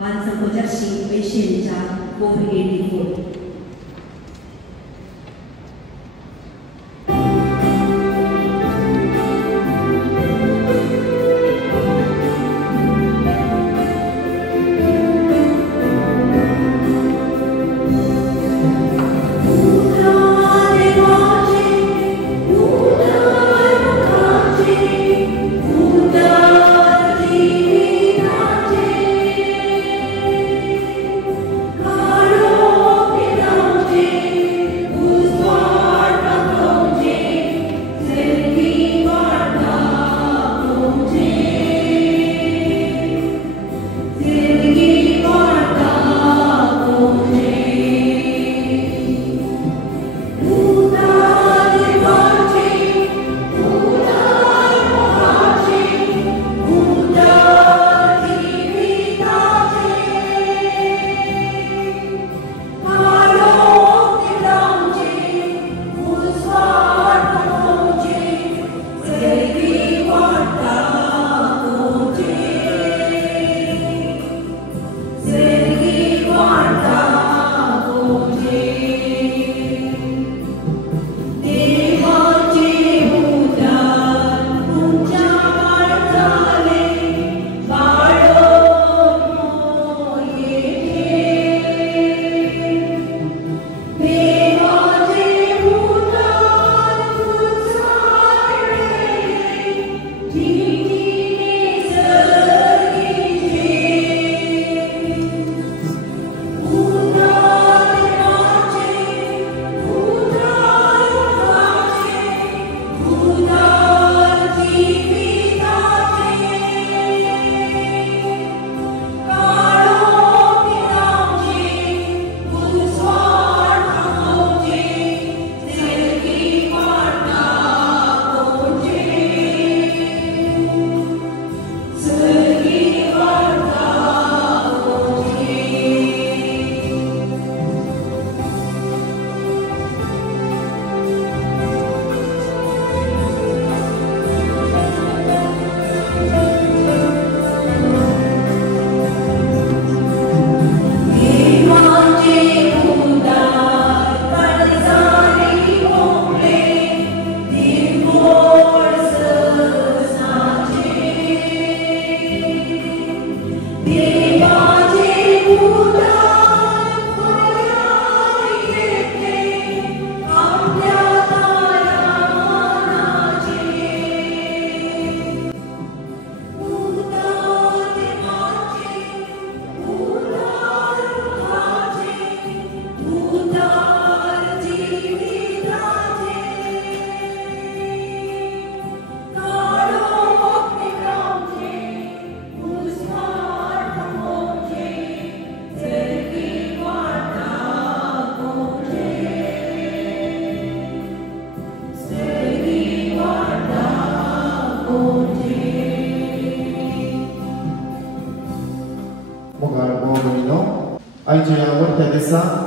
완성고자시 외신자 484.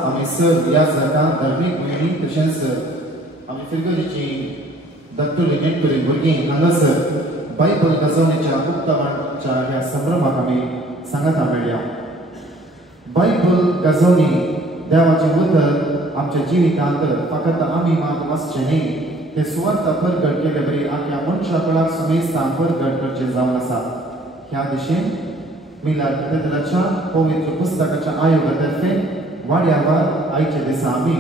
आमी सर या जाता धार्मीक भयणी तशेंच आमी फिरगोलीची दत्तुली नेटकुली भुरगीं हांगासर बायबल गजावणेच्या उक्तावणाच्या ह्या संभ्रमाक आमी सांगता मेळया. बायबल गजावणी देवाचें उतर आमच्या जिवितांत फकत आमी मात वाचचें न्ही, तें सुवार्थ परगट केले बरी आख्या मनशा कुळाक सुमेस्तां परगट करचें जावन आसा. ह्या दिशेन मिलाद बेदलाच्या पवित्र पुस्तकाच्या आयोगातर्फे वाड्यावार आयच्या दिसा आमी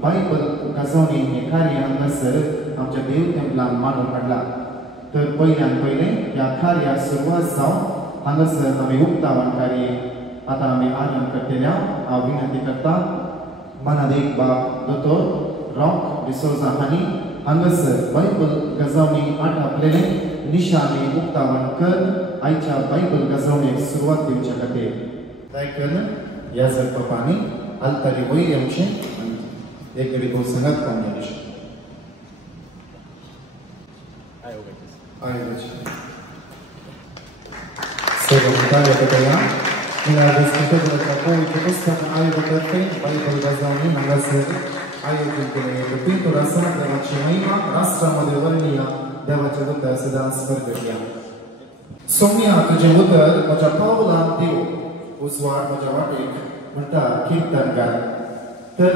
बायबल गजावणी हे कार्य हांगासर आमच्या देव टेंपलान मांडून हाडला. तर पयल्यान पयलें ह्या कार्याक सुरवात जावन हांगासर आमी उक्तावण कार्य आतां आमी आरंभ करतल्या. हांव विनंती करता मनादेक बाब दोतोर रॉक डिसोजा हांणी हांगासर बायबल गजावणी आटापलेलें निशाणी उक्तावण कर आयच्या बायबल गजावणेक सुरवात दिवचे खातीर दायकन ह्या जगपांनी आलतारी वयर आमचें एक रिको संगत पावणे बायबल गजावणी हांगासर आयोजन केलें पितूर आसा. देवाची महिमा राष्ट्रामध्ये वर्णीय देवाचे उतर सदांच परगटया. सौम्या तुझे उतर म्हज्या पावलांत दिवं, उसवाड म्हज्या वाटेक म्हणटा कीर्तनकार तर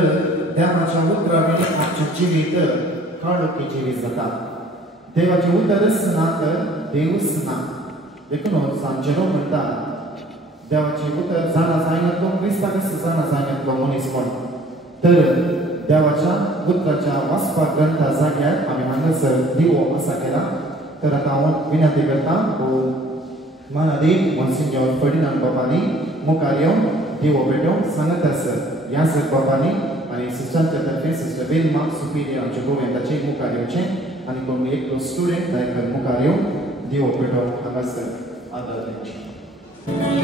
देवाच्या उतरावेळी आमचे जिवीत काळोखी जिवीत जाता देवाचे उतरच ना तर देवच ना देखून सांजेलो म्हणटा देवाचे उतर जाणा सांगतलो क्रिस्तानीस जाणा सांगतलो मनीसपण तर देवाच्या उतराच्या वाचपा ग्रंथा जाग्यार आमी हांगासर दिवो आसा केला तर आता हांव विनंती करता महादेव मॉन्सिन्योर फर्डिनांड बाबांनी मुखार येवन दिवो पेटोवंक सांगत आसत ह्या सर बाबांनी आनी सिस्टरांच्या तर्फे सिस्टर वेल्मा सुपिरियर आमचे गोव्यांताचे मुखार येवचें आनी कोण एक स्टुडंट तांकां मुखार येवन दिवो पेटोवंक हांगासर आदार दिवचें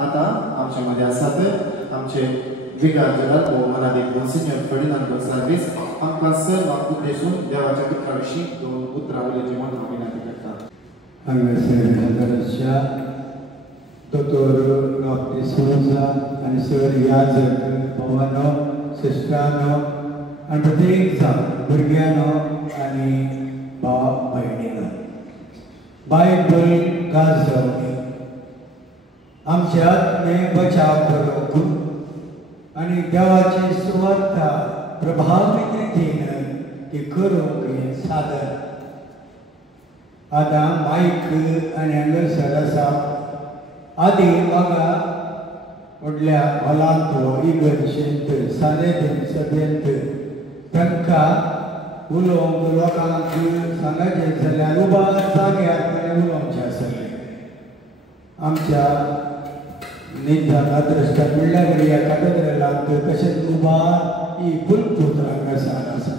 आता आमच्या मध्ये आसात आमचे विकार जगात मनादेव मॉन्सिन्योर फर्डिनांड गोन्साल्वीस आमकां सर्वांक उद्देशून देवाच्या उतराविशीं दोन उतरां उलयची म्हणून हांव विनंती करता हांगासर दोतोर डॉक्टर सोजा आनी सर याजक भवानो सिस्टरानो आनी प्रत्येक जाण भुरग्यानो आनी भाव भयणीनो बायबल गाजोवणी आमचे आत्मे बचाव करूंक आनी देवाची सुवार्ता प्रभावीत रितीन ती करूंक हें साधन आतां मायक आनी हांगासर आसा आदी म्हाका व्हडल्या हॉलांत इगर्जेंत सादेन सभेंत तांकां उलोवंक लोकांक सांगचें जाल्यार उबार जाग्यार उलोवचें आसलें आमच्या निदान अदृश्टा म्हणल्यार ह्या काटेद्रेलांत तशेंच उबार ही फुलपूत हांगासर आसा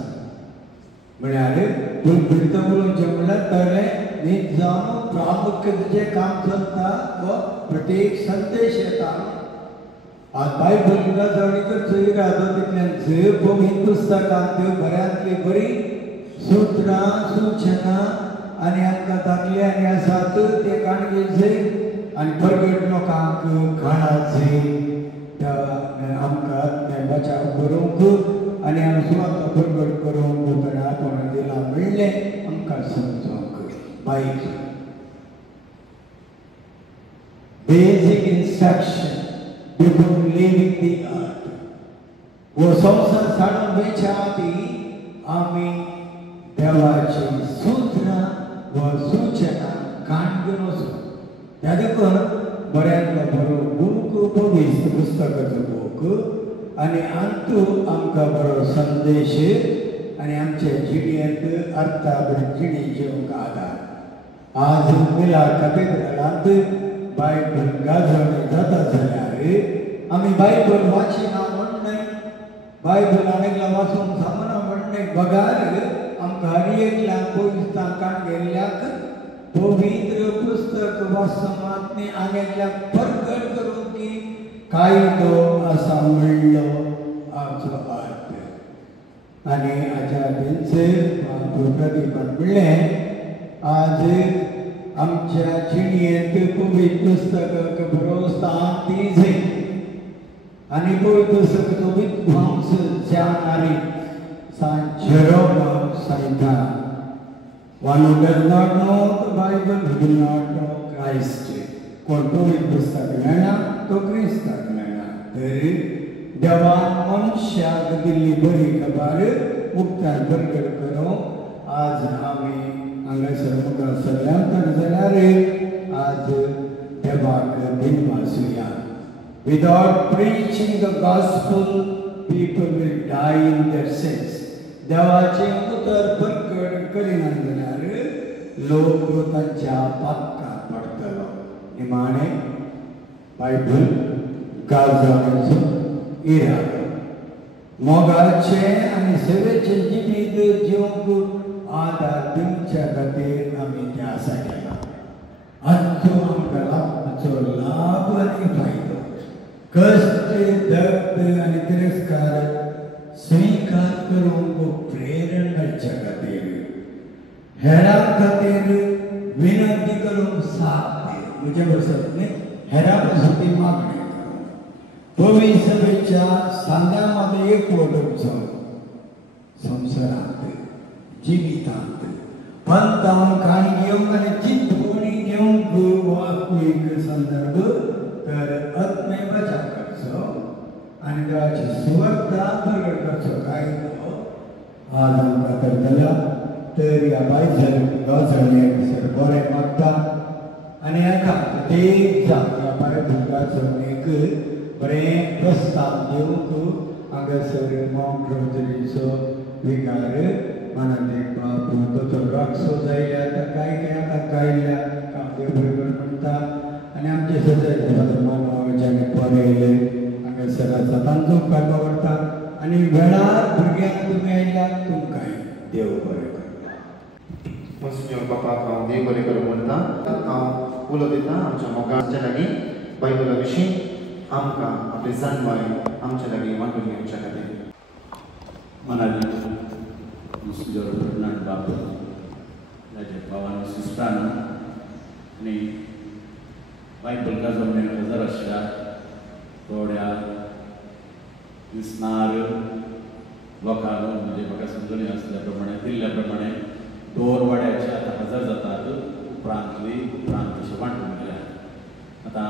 म्हळ्यार फुलपूत उलोवचें म्हणल्यार थंय न्हीद जावन प्रामुख्यान काम चलता व प्रत्येक संदेश येता आज बायबल गाजोवणी करचो इरादो तितल्यान पवित्र पुस्तकांत बऱ्यांतली बरी सुत्रां सुचना आनी आमकां दाखल्यानी आसात ते काणगेचे आनी परगट लोकांक कळाचे आमकां बचाव करूंक आनी आमी सुवात परगट करूंक कोणा दिला म्हणलें आमकां समजोवंक बायक बेसिक इंस्ट्रक्शन बिफोर लिविंग दी अर्थ वो संसार साडून वयच्या आदीं आमी देवाची सुत्रां व सुचना काणून वचूं ह्या देखून बऱ्यांतलो बरो बूक पवित्र पुस्तकाचो बूक आनी अंतू आमकां बरो संदेश आनी आमचे जिणेंत अर्थाबद्दल जिणी जिवंक आदार आज मिलार कॅथेड्रलांत बायबल गाजोवणी जाता जाल्यार आमी बायबल वाचिना म्हणणे बायबल आनीकला वाचूंक सांगना म्हणणे बगार आमकां हर एकल्याक पवित्रां काणगेल्ल्याक पवित्र पुस्तक वाचनात न्ही आनीकल्याक परगट करूंक की कायदो आसा म्हणलो आमचो अर्थ आनी हाच्या बेंचेर प्रदीपान म्हणलें आज आमच्या जिणेंत पवित्र पुस्तकाक बरोवस्तां ती जाय आनी पवित्र पुस्तकाचो विद्वांस जाणारी सांत जेरोम सांगता one who does not know the Bible will not know Christ कोण पवित्र पुस्तक मेळना तो क्रिस्ताक मेळना तरी देवान मनशाक दिल्ली बरी खबर मुक्तान प्रगट करूंक आज आमी हांगासर मुखार सरल्यांत जाल्यार आज देवाक भिनवासुया. Without preaching the gospel people will die in their sins. देवाचे उतर परकड करिना जाल्यार लोक तांच्या पापकांत पडटलो. निमाणे बायबल गाजवण्याचो इरादो. मोगाचे आनी सेवेचे जिवीत जिवंक आदार दिवच्या खातीर आमी ते आसा केला. आजचो आमकां लाभाचो लाभ आनी फायदो कश्ट दर्द आनी तिरस्कार स्वीकार करूंक प्रेरण मेळच्या खातीर हेरां खातीर विनंती करूंक साथ दे. म्हज्या बसत हेरां पासून ती मागणी पवित्र सभेच्या सांध्यामध्ये एक वडोवचो संवसारांत जिवितांत पंतांक काणी घेवंक आनी चिंतवणी घेवंक वाकूक संदर्भ तर आत्मे बचाव करचो आनी देवाची सुवार्ता प्रगट करचो कायदो आज आमकां करतला. तर ह्या बायजल गाजवण्याक सर बरें मागता आनी हाका देख जावन ह्या बायबल गाजवणेक बरें प्रस्ताव दिवंक हांगासर माउंट रोजरीचो विकार मानादेव बाबू दोतोर राक्षो जायल्या ताकाय ताका आयल्या कामदेव बरोबर म्हणटा आनी आमचे सजायते मनोज आनी परेल हांगासर आसा तांचो उपकार आवडटा आनी वेळार भुरग्यांक तुमी आयल्यात तुमकांय देव बरें करता. मॉन्सिन्योर बापाक हांव देव बरें करूं म्हणटा. हांव उलो दिता आमच्या मोगाच्या लागीं बायबला विशीं आमकां आपली जाणवाय आमच्या लागीं वांटून घेवच्या खातीर. मनाली मॉन्सिन्योर फर्नांड बाबू राजे भावानी सिस्टान आनी बायबल गाजवणे हजर आशिल्ल्या थोड्या दिसणार लोकांक म्हणजे म्हाका समजून आसल्या प्रमाणे दिल्ल्या प्रमाणे दोन वाड्याचे आतां हजर जातात उपरांत अशें वांटून गेल्यात. आतां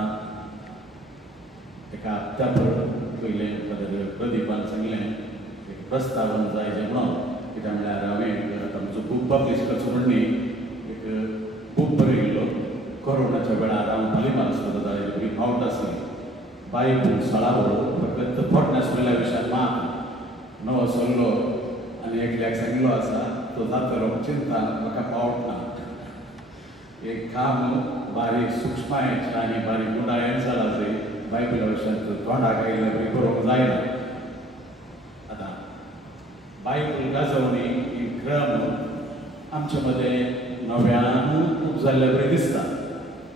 एका हप्त्या पयलें प्रदीपान सांगलें एक प्रस्तावन जाय जें म्हणून कित्याक म्हळ्यार हांवें आमचो बूक पब्लीश करचो म्हण न्ही एक बूक बरयल्लो कोरोनाच्या वेळार हांव मालिमा आसलो जाल्यार फावट आसली बायबल सळावो फकत पोटनासलेल्या विशयान मात नवो सल्लो आनी एकल्याक सांगिल्लो आसा तो जातलो चिंता म्हाका फावट ना. एक काम बारीक सूक्ष्मायेचें आनी बारीक मुडायेन जाला जंय बायबला विशयांत तोंडाक आयले बरी करूंक जायना. आतां बायबल गाजवणी ही क्रम आमचे मदें नव्यान उपजाल्ले बरें दिसता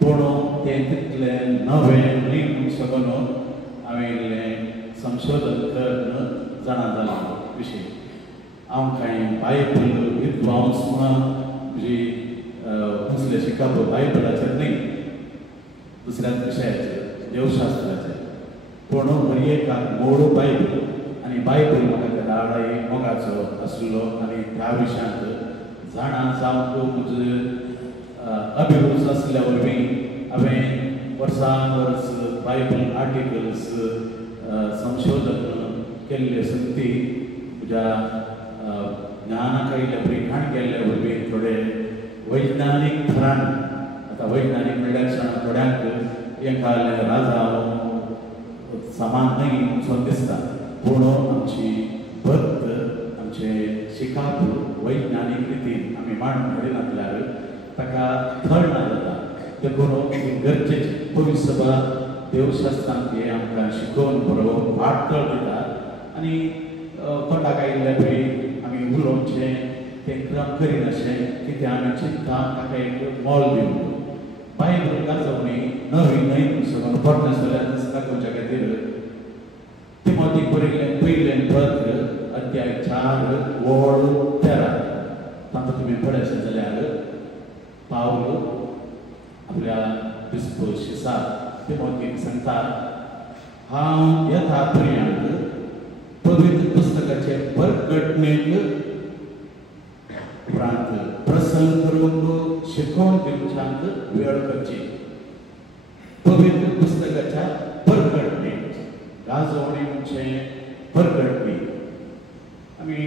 पूण तें तितलें नवें न्ही म्हूण सगळो हांवें इल्लें संशोधन करून जाणा जालो विशय. हांव कांय बायबल विद्वांस म्हणून जी दुसरे शिकप बायबलाचेर न्ही दुसऱ्याच विशयाचेर देवशास्त्राचेर पूण भुरगेकाक मोड बायबल आनी बायबल म्हाका त्या दाडाय मोगाचो आसलो आनी त्या विशयांत जाणा जावंक म्हजे अभिरूच आसल्या वरवीं हांवें वर्सान वर्स बायबल आर्टिकल्स संशोधन केल्ले संगती म्हज्या ज्ञानाक आयिल्ल्या भुरग्यांक केल्ल्या वरवीं थोडे वैज्ञानीक थरान आतां वैज्ञानीक म्हणल्यार थोड्यांक हेका राजा समान न्ही असो दिसता पूण आमची भक्त आमचे शिकाप वैज्ञानीक रितीन आमी मांडून हाडिनातल्यार ताका थळ ना जाता. देखून गरजेचें पवित्र सभा देवशास्त्रांत हे आमकां शिकोवन बरोवप वाटतळ दिता आनी तोंडाक आयिल्ले बरी आमी उलोवचें तें क्रम करिनाशें कितें आमी चिंतता ताका एक मोल दिवंक. बायबल गाजवणी नवी न्हय सगळो पोटनासलेल्या दिसता खंयच्या खातीर तिमोथीक बरयल्लें पयलें पत्र अध्याय 4 वळ 13 तातूंत तुमी पळयत जाल्यार पावल आपल्या दिसपो शिसा तिमोथीक सांगता हांव येता पर्यंत पवित्र पुस्तकाचे परगटणेक उपरांत प्रसंग करूंक शिकोवन दिवच्यांक वेळ करची. पवित्र पुस्तकाच्या परगटणेक गाजवणेचे परगटणी आमी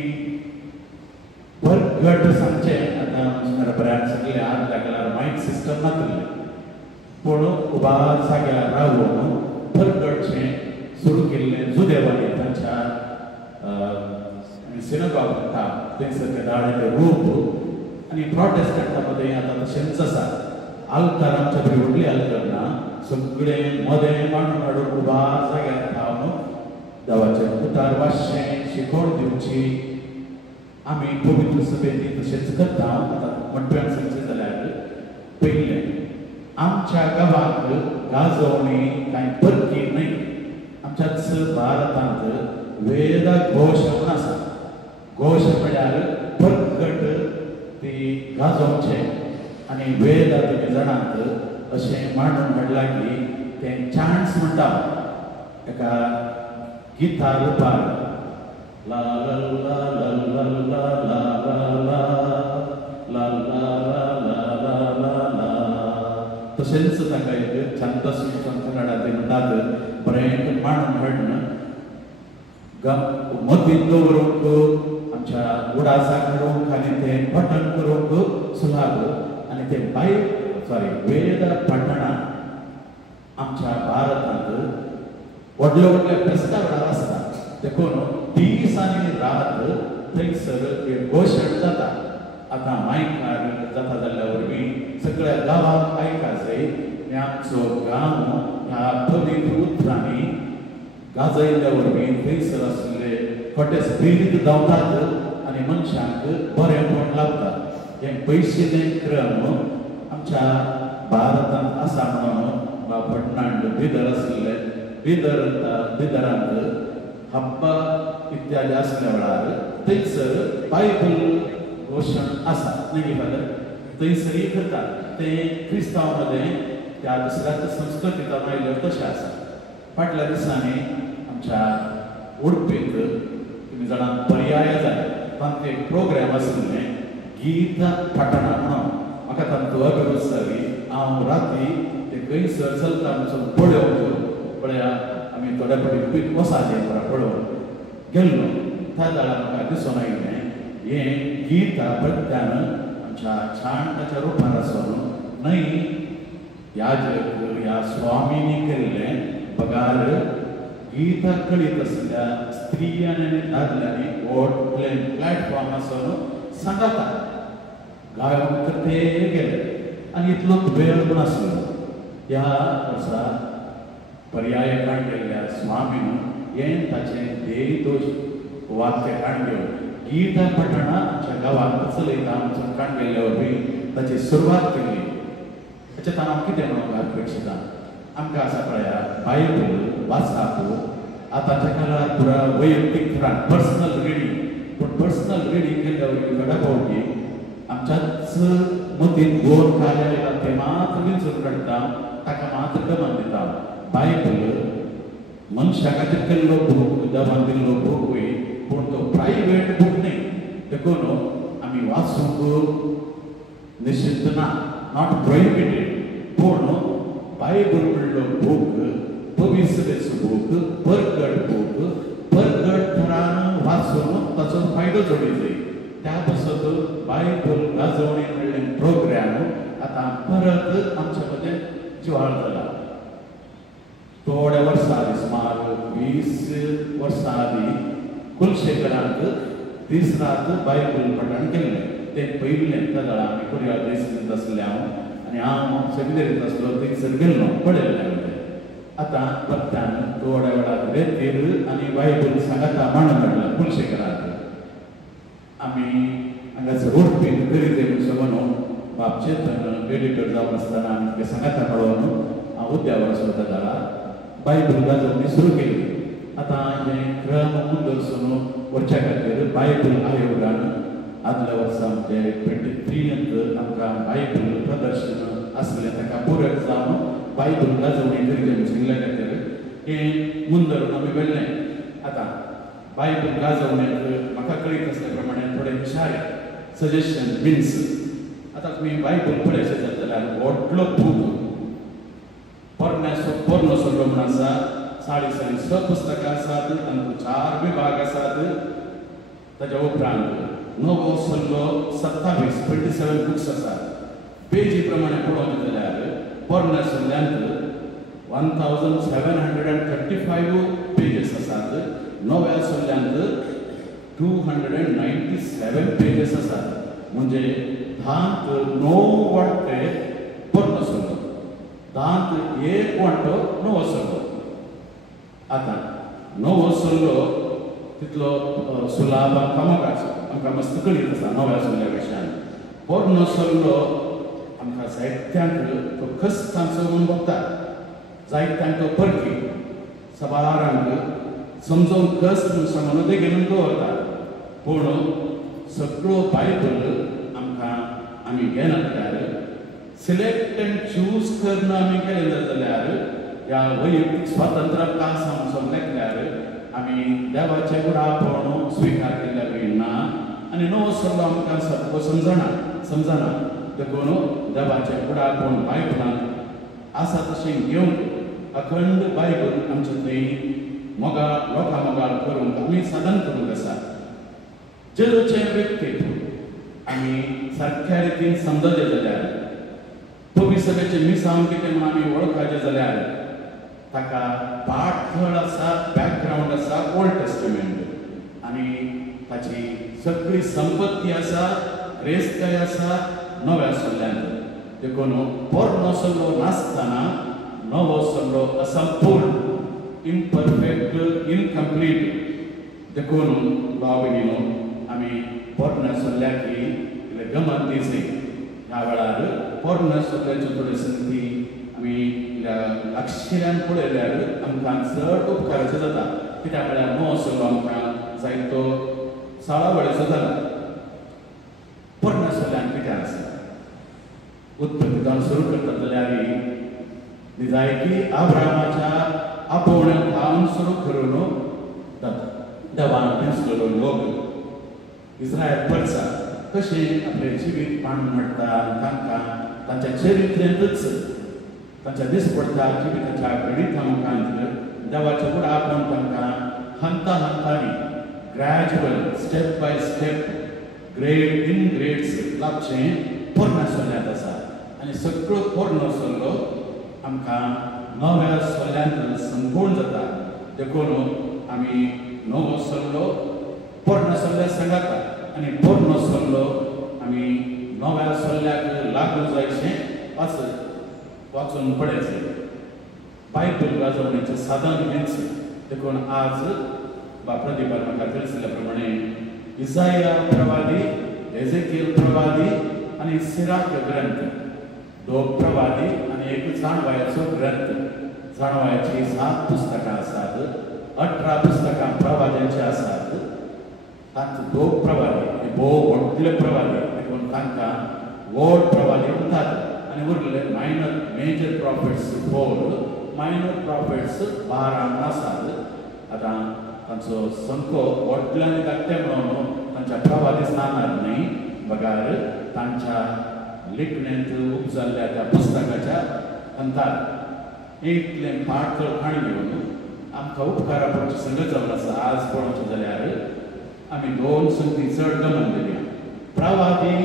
परगट सांगचें आतां बऱ्याक सांगलें आज ताका मायक सिस्टम नासलें पूण उबार जाग्यार रावून परगटचें सुरू केल्लें जुदेवानी तांच्या सिनगॉग म्हणटा थंयसर ते दाळेचे रूप आनी प्रोटेस्टंटा मदें आतां तशेंच आसा आल्तार आमच्या कडेन व्हडली आल्तार ना सगळे मदें मांडून हाडून उबार जाग्यार थावन देवाचें उतार वाचचें शिकोण दिवची आमी पवित्र सभेंनी तशेंच करता आतां म्हणप्यान सांगचें जाल्यार पयलें आमच्या गांवांत गाजोवणी कांय परकी न्हय आमच्याच भारतांत वेद घोश म्हूण आसा घोश म्हळ्यार परगट ती गाजोवचें आनी वेद तुमी जाणात अशें मांडून हाडलां की तें चान्स म्हणटा एका गिता रुपार ला ला ला ला ला ला ला ला ला ला ला ला तशेंच ताका एक छंदस कन्नडांत म्हणटात बरें मांडून हाडून मतींत दवरूंक आमच्या उडासाक हाडूंक आनी तें पठण करूंक सुलाग आनी तें वेद पठणां आमच्या भारतांत व्हडले व्हडले फेस्ता वेळार आसता देखून दीस आनी रात थंयसर घोशण जाता आतां मायकार जाता जाल्ल्या वरवीं सगळ्या गांवांक आयकात जाय आनी आमचो गांव ह्या पवित्र उतरांनी गाजयल्ल्या वरवीं थंयसर आशिल्ले खोटे स्पिरीट धांवतात आनी मनशांक बरेंपण लाभतात हे पयशेले क्रम आमच्या भारतांत आसा म्हणून फर्नांड बिदर आशिल्ले बिदरांत हब्बा इत्यादी आसल्या वेळार थंयसर बायबल घोशण आसा न्ही फादर थंयसरी करतात ते क्रिस्तांव मदें त्या दुसऱ्या संस्कृतींत आयल्यो तशें आसा फाटल्या दिसांनी आमच्या उडपीक तुमी जाणां पर्याय जाय तांचो एक प्रोग्राम आशिल्ले गीत पठणां म्हणून म्हाका तांचो अभिरूच जाली हांव राती ते खंयसर चलता म्हणून पळोवंक पळया आमी थोड्या फावटी वसाचे पळोवंक गेल्लो त्या जाल्यार म्हाका दिसून आयिल्लें हें गीत प्रत्यान आमच्या छान ताच्या रुपार आसून न्हय याजक ह्या स्वामीनी केल्लें पगार गीतां कळीत आसल्या स्त्रियांनी आनी दादल्यांनी व्हडले प्लॅटफॉर्म आसून सांगता गायक ते गेले आनी इतलोच वेळ पूण आसलो ह्या वर्सा पर्याय काडलेल्या स्वामीन हें ताचें देयदोश वाक्य काडल्यो गीतां पठणां आमच्या गांवांत चलयता आमचो काडलेल्या वरवीं ताची सुरवात केली ताचें हांव कितें म्हणूंक अपेक्षिता आमकां आसा पळया बायबल वाचप आतांच्या काळार पुरा वैयक्तीक थरान पर्सनल रिडींग पूण पर्सनल रिडींग केल्ल्या वरवीं घडा पावटी आमच्याच मतींत दोन कार्य आयला ते मात्र विंचून काडटा ताका मात्र गमन दिता बायबल मनशाक खातीर केल्लो बूक देवान दिल्लो बूकूय पूण तो प्रायवेट बूक न्ही देखून आमी वाचूंक निषिद्ध ना नॉट प्रोहिबिटेड पूण बायबल म्हणलो बूक पवित्रतेचो बूक परगट बूक परगट थरान वाचून ताचो फायदो जोडी जाय त्या पासत बायबल गाजोवणी म्हणलें प्रोग्राम आतां परत आमच्या मदें ज्वाळ जाला थोड्या वर्सां आदी सुमार 20 वर्सां आदी कुलशेखरांक दीस रात बायबल पठण केल्लें तें पयलें त्या वेळार आमी कुरिया देशींत आसले आनी हांव सेमिनारींत आसलो थंयसर गेल्लो पळयल्लें आतां परत्यान थोड्या वेळार रेतीर आनी बायबल सांगता मांडून हाडला कुलशेखराक आमी हांगासर उडपी करीत म्हणून म्हणून बापचेतन एडिटर जावन आसतना आमी तें सांगता पळोवन हांव उद्यावर सुद्दां जाला बायबल गाजोवणी सुरू केली आतां हें क्रम मुंदरसून वरच्या खातीर बायबल आयोगान आदल्या वर्सा म्हणजे 23 आमकां बायबल प्रदर्शन आसलें ताका पूरक जावन बायबल गाजोवणी करीत शिल्ल्या खातीर हें मुंदरून आमी वेल्लें आतां बायबल गाजोवणेक म्हाका कळीत आसल्या प्रमाणे थोडे विचार सजेशन मिन्स आतां तुमी बायबल पळयशें जाल्यार व्हडलो बूक पोरनो सल्लो म्हूण आसा 6 पुस्तकां आसात तांकां 4 विभाग आसात ताच्या उपरांत नवो सल्लो 27 बुक्स आसात पेजी प्रमाणे पळोवंक जाल्यार पोरण्या सल्ल्यांत 1735 पेजीस आसात नव्या सल्ल्यांत 297 पेजेस आसात म्हणजे धांत 9 वांटे पूर्ण सल्लो धांत 1 वांटो नवो सल्लो आता नवो सल्लो तितलो सुलाभ आमकां मस्त कळीत आसा नव्या सल्ल्या विशयान पूर्ण सल्लो आमकां जायत्यांक तो कस्तांचो म्हणून बघता जायत्यांक परकी सबारांक समजून कस्ट म्हणून सांगून ते घेवन दवरता पूण सगळो बायबल आमकां आमी घेना जाल्यार सिलेक्ट एंड चूज करून आमी केलें जाल्यार ह्या वैयक्तीक स्वातंत्र्याक कास आमचो लेखल्यार आमी देवाचें फुडारपण स्विकार केल्ल्या ना आनी नवो सल्लो आमकां सत्व समजना देखून देवाचें फुडारपण बायबलांत आसा तशें घेवंक अखंड बायबल आमचे थंय लोकां मोगाळ करूंक आमी साधन करूंक आसा जेजूचें व्यक्तीत्व आमी सारक्या रितीन समजले जाल्यार पवित्र सभेचें मिसांव कितें म्हणून आमी वळखपाचें जाल्यार ताका पाठथळ आसा बॅकग्रावंड आसा ओल्ड टेस्टमेंट आनी ताची सगळी संपत्ती आसा रेस्ताय आसा नव्या सल्ल्यांत देखून पोरणो सल्लो नासतना नवो सल्लो असंपूर्ण इम्परफेक्ट इनकम्प्लीट देखून भाव आमी पोरण्या सल्ल्याक गमत दिसली ह्या वेळार पोरण्या सल्ल्याच्यो थोड्यो संगती आमी अक्षरान पळयल्यार आमकां चड उपकाराचो जाता कित्याक म्हळ्यार नवो सल्लो आमकां जायतो साळा वेळेचो जाला पोरण्या सल्ल्यान कितें आसा उत्पत्तीतल्यान सुरू करता जाल्यार निजायकी अब्रामाच्या आपोवण्याक पावन सुरू करून देवान दिसलेलो लोक इस्रायल परसा कशें आपलें जिवीत मांडून हाडटा आनी तांकां तांच्या चरित्रेंतच तांच्या दिसपडटा जिविताच्या घडीत देवाचें फुडारपण तांकां हंतांनी gradual step by step grade in grades लाभचें पोरण्या सल्ल्यांत आसा आनी सगळो पोरनो सल्लो आमकां नव्या सल्ल्यांत संपूर्ण जाता देखून आमी नवो सल्लो पोरण्या सल्ल्याक सांगाता आनी पोरनो सल्लो आमी नव्या सल्ल्याक लागू जायचें वाचून पळयचें बायबल वाजोवणेचें साधन हेंच देखून आज प्रदीपान म्हाका कळसिल्ल्या प्रमाणे इसाया प्रवादी एजेकियल प्रवादी आनी सिराक ग्रंथ दोग प्रवादी आनी एक जाणवायाचो ग्रंथ जाणवायाची 7 पुस्तकां आसात 18 पुस्तकां प्रवाद्यांची आसात तांचे दोग प्रवादी भोव व्हडले प्रवादी देखून तांकां व्हड प्रवादी म्हणटात आनी उरले मेजर प्रॉफिट्स 4 मायनर प्रॉफिट्स 12 आसात आतां तांचो संको व्हडल्यान धाकटे म्हणून तांच्या प्रवादी स्थानार न्ही बगार तांच्या लेखण्यांत उपजाल्ल्या त्या पुस्तकाच्या अंतार इतलें पाठळ खाण घेवन आमकां उपकारा पडची संगत जावन आसा आज पळोवचें जाल्यार आमी 2 संगती चड गमन दिल्या प्रवादी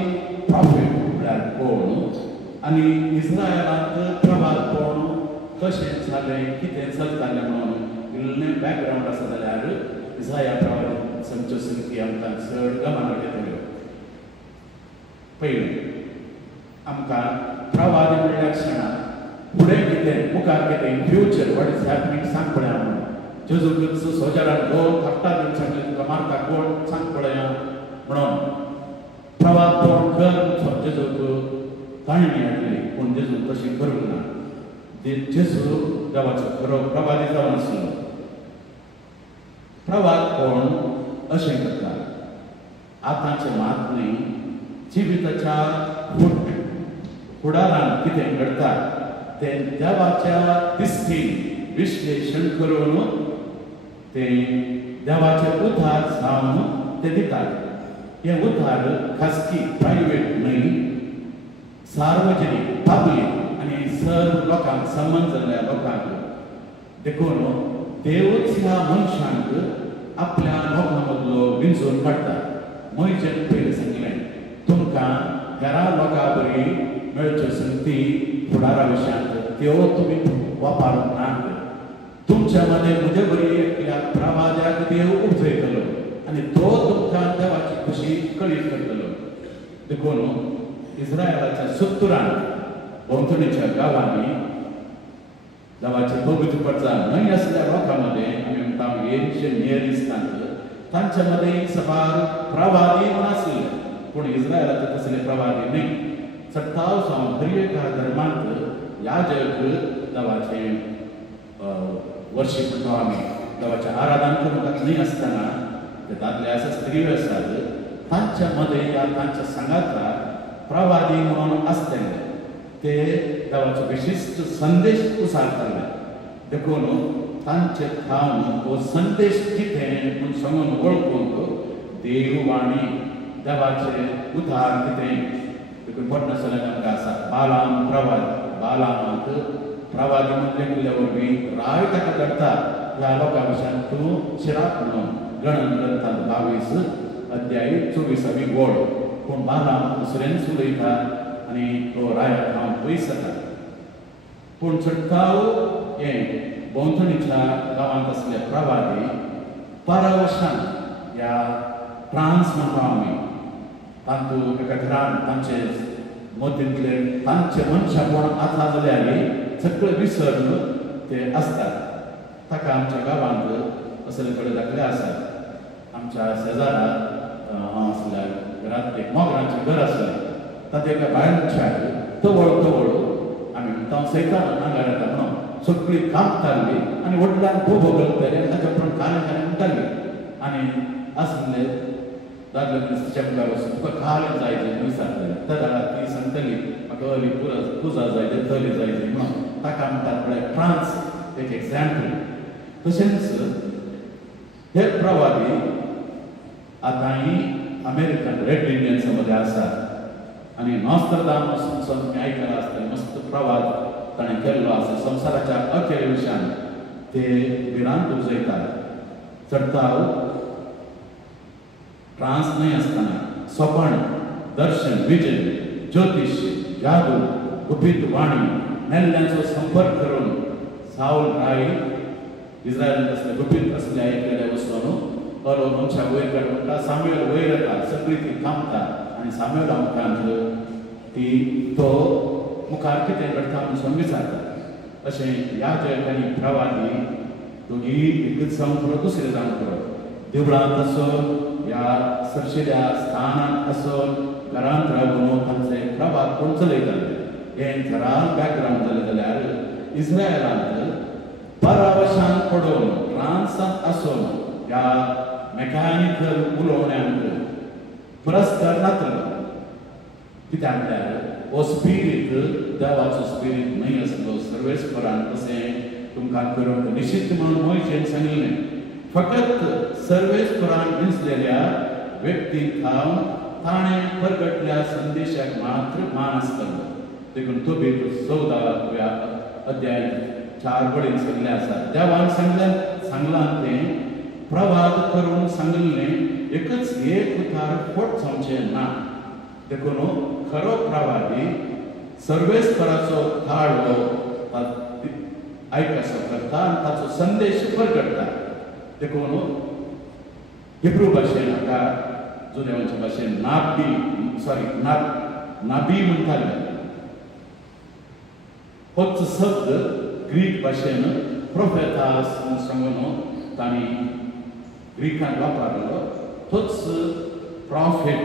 प्रॉफिट म्हळ्यार कोण आनी इस्रायलांत प्रवाद कोण कशें जालें कितें चलतालें म्हणून इल्लें बॅकग्रावंड आसा जाल्यार इसाया प्रवादी संगच्यो संगती आमकां चड गमन घेतल्यो पयलीं आमकां प्रवादी म्हणल्या क्षणां फुडें कितें मुखार कितें फ्युचर वॉट इज हॅपनिंग सांग पळया म्हणून जेजूचो सोजारान 2 थापटा दिवन सांगलें तुका मारता कोण सांग पळया म्हणून प्रवाद कोण कर जेजूक ताणणी हाडली पूण जेजू तशी करूंक ना जेजू देवाचो खरो प्रवादी जावन आसलो प्रवाद कोण अशें करता आतांचे मात न्ही जिविताच्या फुडारान कितें घडटा तें देवाच्या दिश्टीन विश्लेशण करून तें देवाचे उद्धार जावन ते दितात हे उद्धार खासगी प्रायवेट न्ही सार्वजनीक पब्लीक आनी सर्व लोकांक संबंद जाल्ल्या लोकांक देखून देवूच ह्या मनशांक आपल्या लोकां मदलो विंचून काडटा मोयचें पयलीं सांगलें तुमकां हेरां लोकां बरी मेळच्यो संगती फुडारा विशयांत त्यो तुमी वापरूंक नात तुमच्या मदें म्हजे बरी एकल्या प्रवाद्याक देव उजयतलो आनी तो तुमकां विस्कळीत करतलो देखून इस्रायलाच्या 70 भोंवतणीच्या गावांनी देवाचे पवित्र प्रचार नाही असलेल्या लोकांमध्ये आम्ही म्हणता एन्शियंट नियर इस्टांत तांच्या मध्ये सभार प्रवादी नासले पूण इस्रायलाचे तसले प्रवादी नाही सत्ताव सावन हर एका धर्मांत याजक देवाचे वर्शीप म्हणतो आम्ही देवाचे आराधन करूंक नाही असताना ते दादले असे स्त्री असतात तांच्या मध्ये या तांच्या संघातला प्रवादी म्हणून असताना ते देवाचे विशिष्ट संदेश उसारताले देखून तांचे थांब हो संदेश कितें म्हूण सांगून वळखूंक देववाणी देवाचे उद्धार कितें देखून पडणसले आमकां आसा बालाम बालामाक प्रवादी म्हणले वरवीं राय ताका करता ह्या लोकां भशेन तूं शिराप म्हणून गणन ग्रंथांत 22 अध्याय 24 गोड पूण बालाम दुसऱ्यान उलयता आनी तो रायाक हांव पयस जाता पूण चडकाव हे भोंवतणीच्या गांवांत असले प्रवादी परवशान ह्या ट्रान्स म्हणटा आमी तातूंत एका घरांत तांचे मतींतले तांचे मनशापण आसा जाल्यार सगळें विसरून ते आसतात ताका आमच्या गांवांत असले कडेन दाखले आसात आमच्या शेजाराक हांव आसल्यार घरांत एक मोगरांचें घर आसलें तातूंत एका बायल मनशाक तवळ आमी म्हणटा सैतान आंगार येता म्हणून सगळी कांपताली आनी वडिलांक खूब भोगलताले आनी ताच्या उपरांत कालें म्हणटाली आनी आसले दादले मनीस तिच्या मुखार वचून तुका कालें जाय तें विचारताले त्या वेळार ती सांगताली म्हाका हरली पुजा जाय तें थली जाय ती म्हणून ताका म्हणटात म्हळ्यार ट्रान्स एक एग्जाम्पल तशेंच हे प्रवादी आतांय अमेरिकन रेड इंडियन्सा मध्ये आसात आनी नॉस्ट्राडामस तुमी आयकलां आसतलें मस्त प्रवाद ताणें केल्लो आसा संवसाराच्या अखेरे विशयान ते भिरांत उजयतात चडटाव ट्रान्स न्हय आसतना सोपण दर्शन विजय ज्योतिष जादू गुपीत वाणी नेल्ल्यांचो संपर्क करून सावल राय इस्रायलांत असले गुपीत असले आयकलेले वचून अरो मनशाक वयर काड म्हणटा सामुएल वयर येता सगळीं ती कांपता आनी सामुएला मुखांत ती तो मुखार कितें घडटा म्हणून विचारता अशें याजक आनी प्रवादी दोगी एकच जावन पुरो दुसरे जावन पुरो देवळांत आसून ह्या सरशिल्या स्थानांत आसून घरांत रावून तांचे प्रवाद कोण चलयताले हें थरार बॅकग्रावंड जालें जाल्यार इस्रायलांत परवशान पडून ट्रान्सांत आसून ह्या मेकॅनिकल उलोवण्यांक पुरस्कार नातलो कित्याक म्हळ्यार हो स्पिरीट देवाचो स्पिरीट न्हय आसलो सर्वेस्परान तशें तुमकां करूंक निश्चित म्हणून मोयशेन सांगिल्लें फकत सर्वेस्परान दिसलेल्या व्यक्तीक हांव ताणें परगटल्या संदेशाक मात्र मान आसतलो देखून तो बी 14व्या अध्याय 4 वडील सांगले आसा देवान सांगलां तें प्रवाद करून सांगिल्लें एकच एक उतार फोट जावचें ना देखून खरो प्रवादी सर्वेस्पराचो थाळो आयकसो करता आनी ताचो संदेश परगटता देखून हिब्रू भाशेन हाका जुन्या भाशेन नाबी म्हणटाले होच शब्द ग्रीक भाशेन प्रोफेतास सांगून तांणी ग्रीकांत वापरलो तोच प्रॉफेट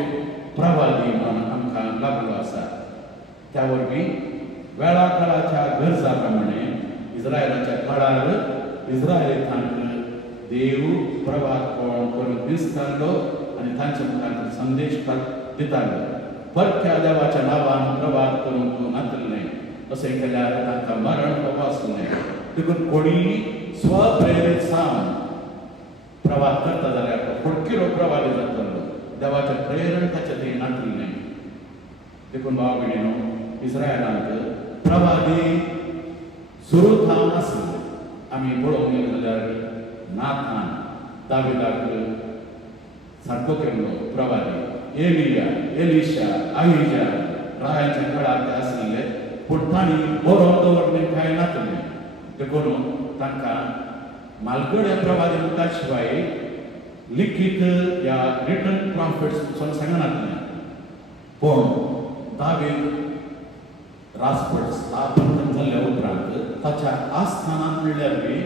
प्रवादी म्हणून आमकां लागलो आसा त्या वरवीं वेळा काळाच्या गरजा प्रमाणे इस्रायलाच्या काळार इस्रायलांत देव प्रवाद करून दिसतालो आनी तांच्या मुखार संदेश दितालो परक्या देवाच्या नांवान प्रवाद करून तूं नातलें अशें केल्यार तांकां मरण हो आसलें देखून कोणी स्वप्रेरीत सावन प्रवाद करता जाल्यार फडकिरो प्रवादी जातलो देवाचें प्रेरण ताच्या थंय नातलें देखून भाव भयणीनो इस्रायलांत प्रवादी सुरू जावन आसले आमी पळोवंक गेले जाल्यार नाथान दाविदाक सारको केल्लो प्रवादी एलिया एलिशा आहिजा रायाच्या काळार ते आसले पूण तांणी बरोवन दवरलें कांय नातलें देखून तांकां मालगड्या प्रवादी म्हणटा शिवाय लिखित या रिटन प्रॉफिट्स सांगनातले पण दावीद राजपट स्थापन झाल्या उपरांत ताच्या आस्थानात म्हणल्यावरी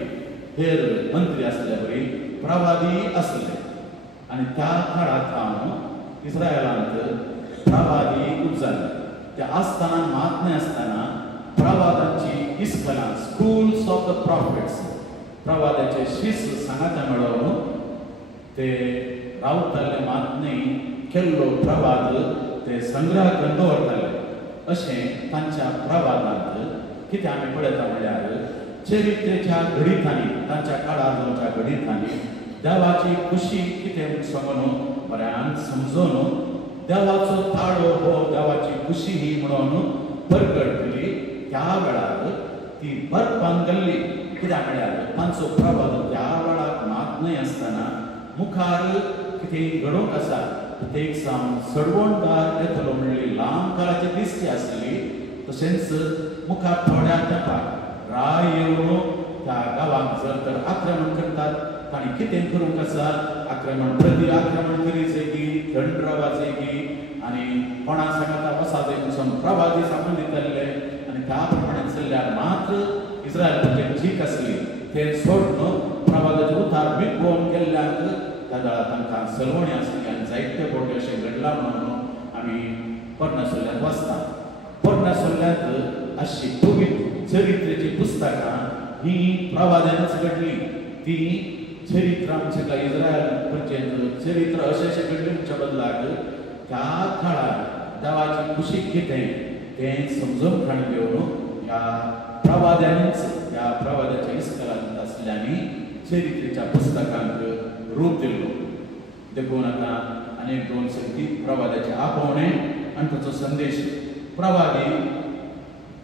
हेर मंत्री असल्यावरी प्रवादी असले आणि त्या काळात हांव इस्रायलांत प्रवादी उजाले त्या आस्थानात महात्म्य असताना प्रवादांची इस्कलां स्कूल्स ऑफ द प्रॉफिट्स प्रवादाचे शिस सांगाता मेळोवन ते रावताले महात्म्य केल्लो प्रवाद ते संग्रह करून दवरताले अशें तांच्या प्रवादांत कितें आमी पळयता म्हळ्यार चरित्रेच्या घडितांनी तांच्या काळाच्या घडितांनी देवाची खुशी कितें सांगून बऱ्यान समजून देवाचो ताळो हो देवाची खुशी ही म्हणून परगट केली त्या वेळार ती बरपान गेल्ली कित्याक म्हळ्यार तांचो प्रवाद त्या वेळार महात्म्य आसतना मुखार कितें घडोवंक आसा ते एक सावन सडवणदार येतलो म्हणली लांब काळाची दिश्टी आसली तशेंच मुखार थोड्या तेंपाक राय येवन त्या गांवांक जर तर आक्रमण करतात तांणी कितें करूंक आसा आक्रमण प्रति आक्रमण करीत की थंड रावचे की आनी कोणा सांगता वसादे पसून प्रवादी सांगून दिताले आनी त्या प्रमाणे चल्ल्यार मात्र इस्रायलाचेर ठीक आसली ते सोडून प्रवादाचे उतार विकोवन गेल्ल्याक त्या वेळार तांकां सलवणी आसली आनी जायते फावटी अशें घडलां म्हणून आमी पर्णसोल्ल्यांत वाचता पर्णसोल्ल्यांत अशी पवित्र चरित्रेची पुस्तकां ही प्रवाद्यानच घडली ती चरित्र आमचें काय इस्रायल खंयचें चरित्र अशें घडलेच्या बदलाक त्या काळार देवाची खुशी कितें तें समजून खाण घेवन ह्या प्रवाद्यांनीच ह्या प्रवाद्याच्या इस्कलांत आसल्यांनी चरित्रेच्या पुस्तकांक रूप दिल्लो देखून आतां अनेक दोन संगीत प्रवादाचे आपोवणे आनी ताचो संदेश प्रवादी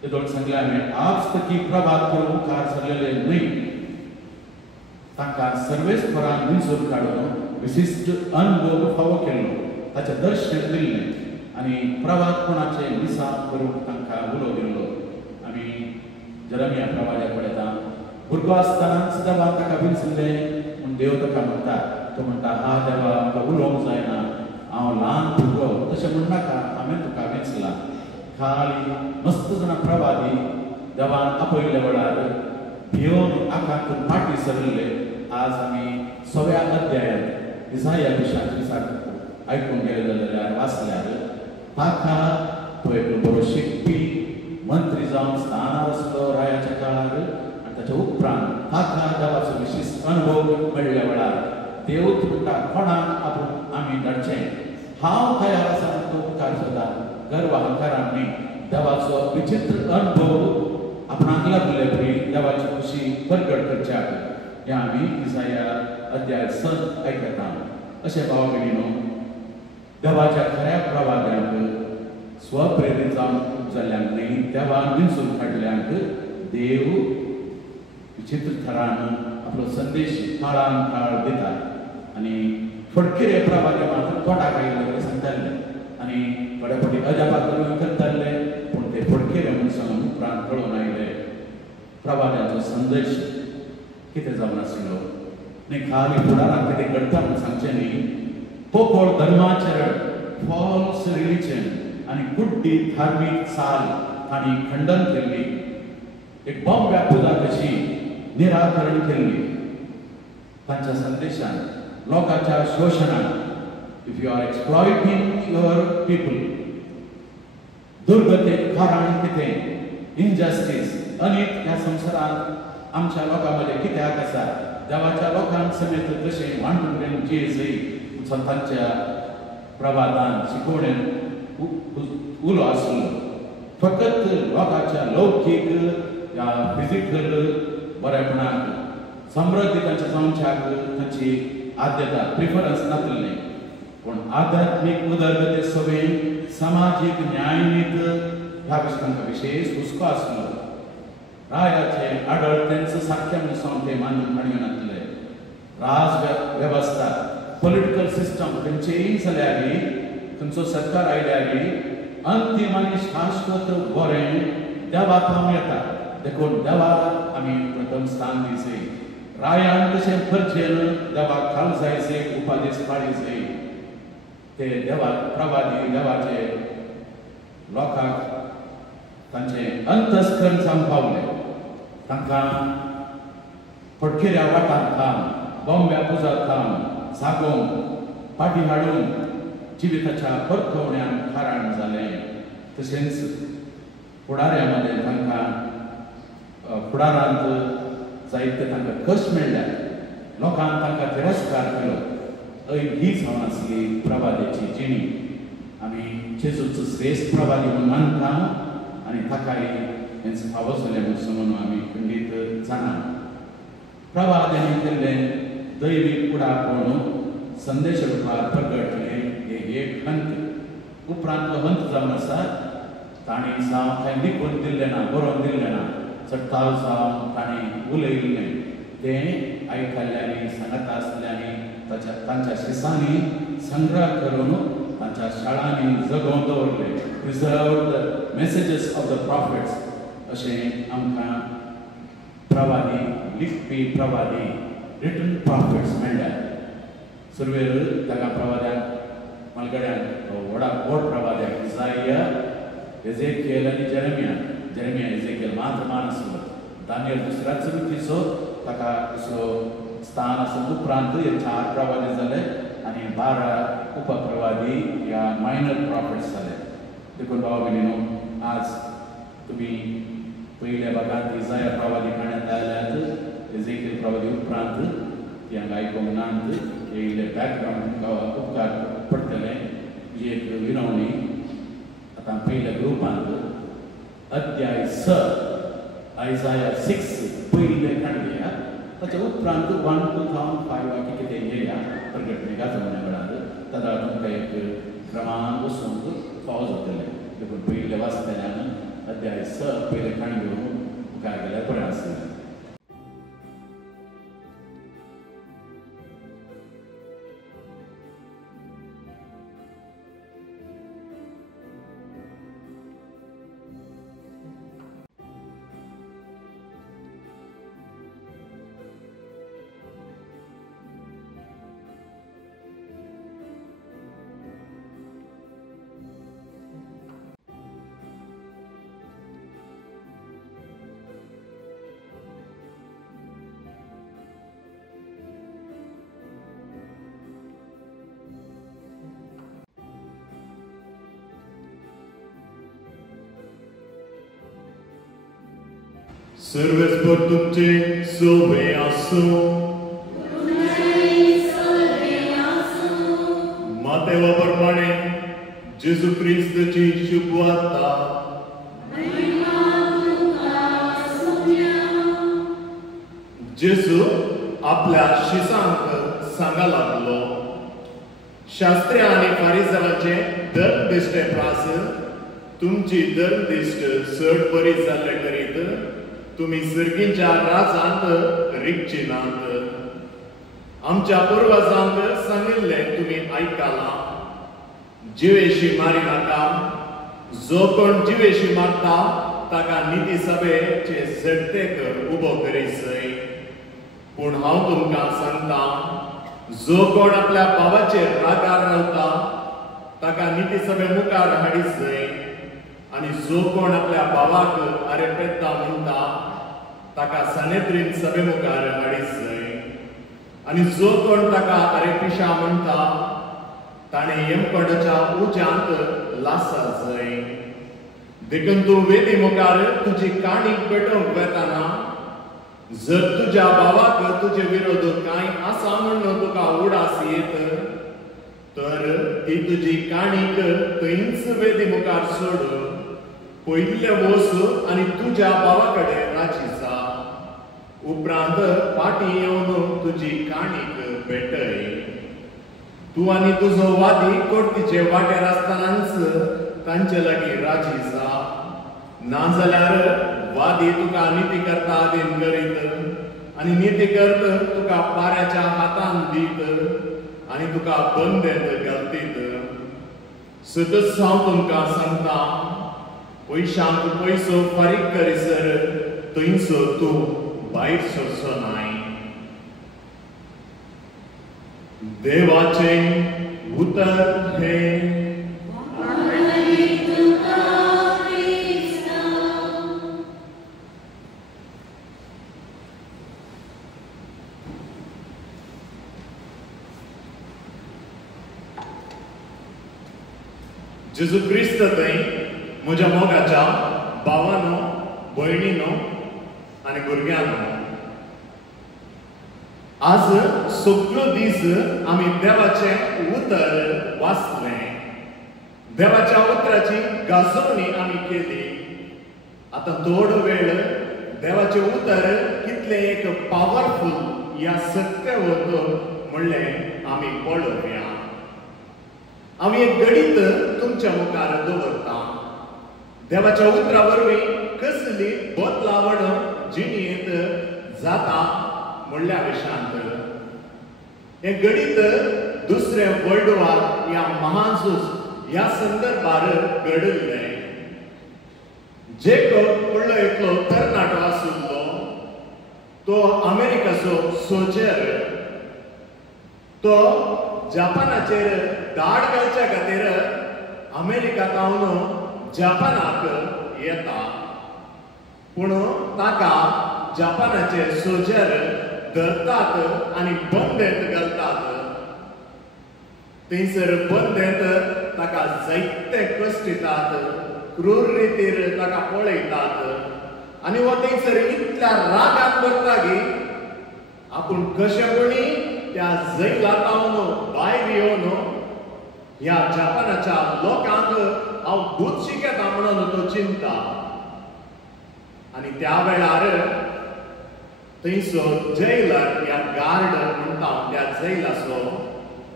देखून सांगले आमी आपस्तकी प्रवाद करून मुखार सरलेले न्हय तांकां सर्वेस्परान विंचून काडून विशिश्ट अनुभव फावो केल्लो ताचें दर्शन दिल्लें आनी प्रवाद कोणाचे निसाब करूंक तांकां उलो दिल्लो आमी जरमिया प्रवाद्याक पळयता भुरगो आसतना सुद्दां ताका विंचल्लें म्हूण देव ताका म्हणटा तो म्हणटा हा देवा म्हाका उलोवंक जायना हांव ल्हान भुरगो तशें म्हणनाका हांवें तुका विंचला खाली मस्त जाणां प्रवादी देवान आपयल्ल्या वेळार भियोन आकांतून फाटी सरले आज आमी 6व्या अध्यायात इसाया विशाची आयकून गेले जाल्यार वाचल्यार ताका तो एक बरो शिकपी मंत्री जावन स्थानार आसलो रायाच्या काळार आनी ताच्या उपरांत ताका देवाचो विशिश्ट अनुभव मेळ्ळ्या वेळार देवूच म्हणटा कोणाक आपूण आमी धाडचें हांव तयार आसा तो मुखार सुद्दां गर्व अहंकारान न्ही देवाचो विचित्र अनुभव आपणाक लागले पळय देवाची खुशी परगट करच्याक हें आमी इसाया अध्याय 7 आयकता अशें भाव भगिनीनो देवाच्या खऱ्या प्रवाद्यांक स्वप्रेरीत जावन जाल्ल्यांक न्ही देवान विंचून काडल्यांक देव विचित्र थरान आपलो संदेश काळान काळ दिता आनी फडकिरे प्रवादे मात्र तोंडाक आयिल्ले सांगताले आनी थोडे फावटी अजापाक करताले पूण ते फडकिरे म्हूण सांगून उपरांत कळून आयले प्रवाद्याचो संदेश कितें जावन आसलो न्ही खाली फुडाराक कितें घडटा म्हूण सांगचें न्ही पोकळ धर्माचरण फॉल्स रिलिजन आनी कुड्डी धार्मीक चाल तांणी खंडन केल्ली एक बॉम्ब पुजा कशी निराकरण केल्ली तांच्या संदेशान लोकांच्या शोशणान if you are exploiting your people दुर्गतीक कारण कितें इनजस्टीस अनीत ह्या संवसारांत आमच्या लोकांमध्ये कित्याक आसा देवाच्या लोकांक समेत कशें वांटून जेजय तांच्या प्रवादान शिकवणेन उलो आसलो फकत लोकांच्या लौकीक या फिजिकल बरेपणाक समृद्धी तांच्या संचाक तांची आद्यता प्रिफरन्स नासलें पूण आध्यात्मीक उदरगते सवेन सामाजीक न्यायनीत ह्या तांकां विशेष हुस्को आसलो रायाचे आडळतेंच सारकें म्हूण सांगून ते मानून हाडून राज वेवस्था पॉलिटिकल सिस्टम चेंज जाल्यार तुमचो सरकार आयल्यार अंतीम आनी शाश्वत बरें देवा थांब येता देखून देवाक आमी प्रथम स्थान दिवचें रायान तशें परचेन देवाक खाल जायचे उपादेश पाळीचे ते देवा प्रवादी देवाचे लोकांक तांचे अंतस्करण जावन पावले तांकां फटकेऱ्या वाटार थाम बॉम्ब्या पुजा थाम जागोवन पाटी हाडून जिविताच्या परतवण्यान थाराण जालें तशेंच फुडाऱ्या मदें तांकां फुडारांत जायते तांकां कश्ट मेळ्ळ्यात लोकांक तांकां तिरस्कार केलो ही जावन आसली प्रवादेची जिणी आमी जेजूचो श्रेश्ठ प्रवादी म्हणून मानता आनी ताकाय हें फावो जालें म्हणून आमी खंडीत जाणा प्रवाद्यांनी केल्लें दैवीक फुडारपण संदेश रुपार प्रगटलें हें एक हंत उपरांतलो हंत जावन आसा ताणी जावं कांय लिखून दिल्लें ना बरोवन दिल्लें ना चट्टाव जावं ताणी उलयल्लें तें आयकल्ल्यांनी सांगता आसल्यांनी तांच्या शिसांनी संग्रह करून तांच्या शाळांनी जगोवन दवरले preserve the messages of the profits अशें आमकां प्रवादी लिखपी प्रवादी रिटन प्रॉफिट्स मेळ्ळ्यात सुरवेर ताका प्रवाद्यांक मालगड्यांक व्हड प्रवाद्यांक इसाइया एजेकिएल आनी जेरेमिया एजेकिएल मात्र मान आसलो दानियल दुसऱ्या चतुर्थीचो ताका दुसरो स्थान आसून उपरांत हे 4 प्रवादी जाले आनी 12 उपप्रवादी ह्या मायनर प्रॉफिट्स जाले देखून भाव भगिनीनो आज तुमी पयल्या भागांत इसाया प्रवादी काण्यात आयल्यात एजेकिएल प्रवादी उपरांत ती हांगा आयकोंक नात येयले बॅकग्रावंड उपकार पडटले ही एक विनवणी आतां पयल्या ग्रुपांत अध्याय 6 आयसाया 6 पयले काणया ताच्या उपरांत 1 to 5 कितें येया प्रगटणे गाजवण्या वेळार ताका तुमकां एक क्रमांक वचूंक फावो जातले देखून पयले वाचतल्यान अध्याय 6 पयले काणयो मुखार गेल्यार बरें आसलें Serves por tutte soveasu. Mateo प्रमाणे जेजू ख्रिस्ताची शुभ वार्ता जेजू आपल्या शिसांक सांगा लागलो शास्त्री आनी फारिसांचे दर दिश्टे प्रास तुमची दर दिश्ट चड बरी जाल्ले करीत तुम्ही सर्गींच्या राजांत रिगची नात आमच्या पुर्वजांक सांगिल्ले तुम्ही आयकलां जिवेशी मारी नाका जो कोण जिवेशी मारता ताका निती सभेचे झटतेक उबो करीसय पूण हांव तुमकां सांगता जो कोण आपल्या भावाचेर रागार रावता ताका निती सभे मुखार हाडिसय आनी जो कोण आपल्या भावाक आरे पेद्दा म्हणटा ताका सनेद्रीन सभे मुखार हाडिसय आनी जो कोण ताका आरे पिशा म्हणटा ताणें येमकोडाच्या उज्यांत लासा जाय देखून तूं वेदी मुखार तुजी काणीक पेटोवंक वेताना जर तुज्या भावाक तुजे विरोध कांय आसा म्हणून तुका उडास येत तर ती तुजी काणीक थंयच वेदी मुखार सोड पयले वच आनी तुज्या भावा कडेन राजी जा उपरांत फाटीं येवन तुजी काणीक भेटय तूं आनी तुजो वादी कोर्टीचे वाटेर आसतनाच तांचे लागीं राजी जा नाजाल्यार वादी तुका निती करता आदीन करीत आनी निती करत तुका पाऱ्याच्या हातान दीत आनी तुका बंदेंत घालतीत सतत हांव तुमकां सांगता पयशांक पयसो फारीक करीसर थंयसर तूं भायर सरचो नाय देवाचे उतर हे जेजू क्रिस्त थंय म्हज्या मोगाच्या भावानो भयणीनो आनी भुरग्यांनो आज सगळो दीस आमी देवाचें उतर वाचलें देवाच्या उतराची गाजवणी आमी केली आतां थोडो वेळ देवाचें उतर कितलें एक पावरफुल ह्या सत्य वत म्हणलें आमी पळोवया हांव एक गणित तुमच्या मुखार दवरतां देवाच्या उतरा वरवीं कसली बदलावण जिणेंत जाता म्हणल्या विशयांत हें गणित दुसरें वर्ल्ड वॉर ह्या महाझूज ह्या संदर्भार घडयल्लें जेकब म्हणलो एकलो तरणाटो आशिल्लो तो अमेरिकाचो सोजर तो जपानाचेर धाड घालच्या खातीर अमेरिकांतल्यान जपानाक येता पूण ताका जपानाचे सोजर धरतात आनी बंदेंत घालतात थंयसर बंदेंत ताका जायते कश्ट दितात क्रूर रितीर ताका पळयतात आनी हो थंयसर इतल्या रागान भरता की आपूण कशेपणी त्या जैलांतल्यान भायर येवन ह्या जपानाच्या लोकांक हांव दूध शिकयता म्हणून तो चिंता आनी त्या वेळार थंयसो जैलर ह्या गार्ड म्हणटा त्या जैलाचो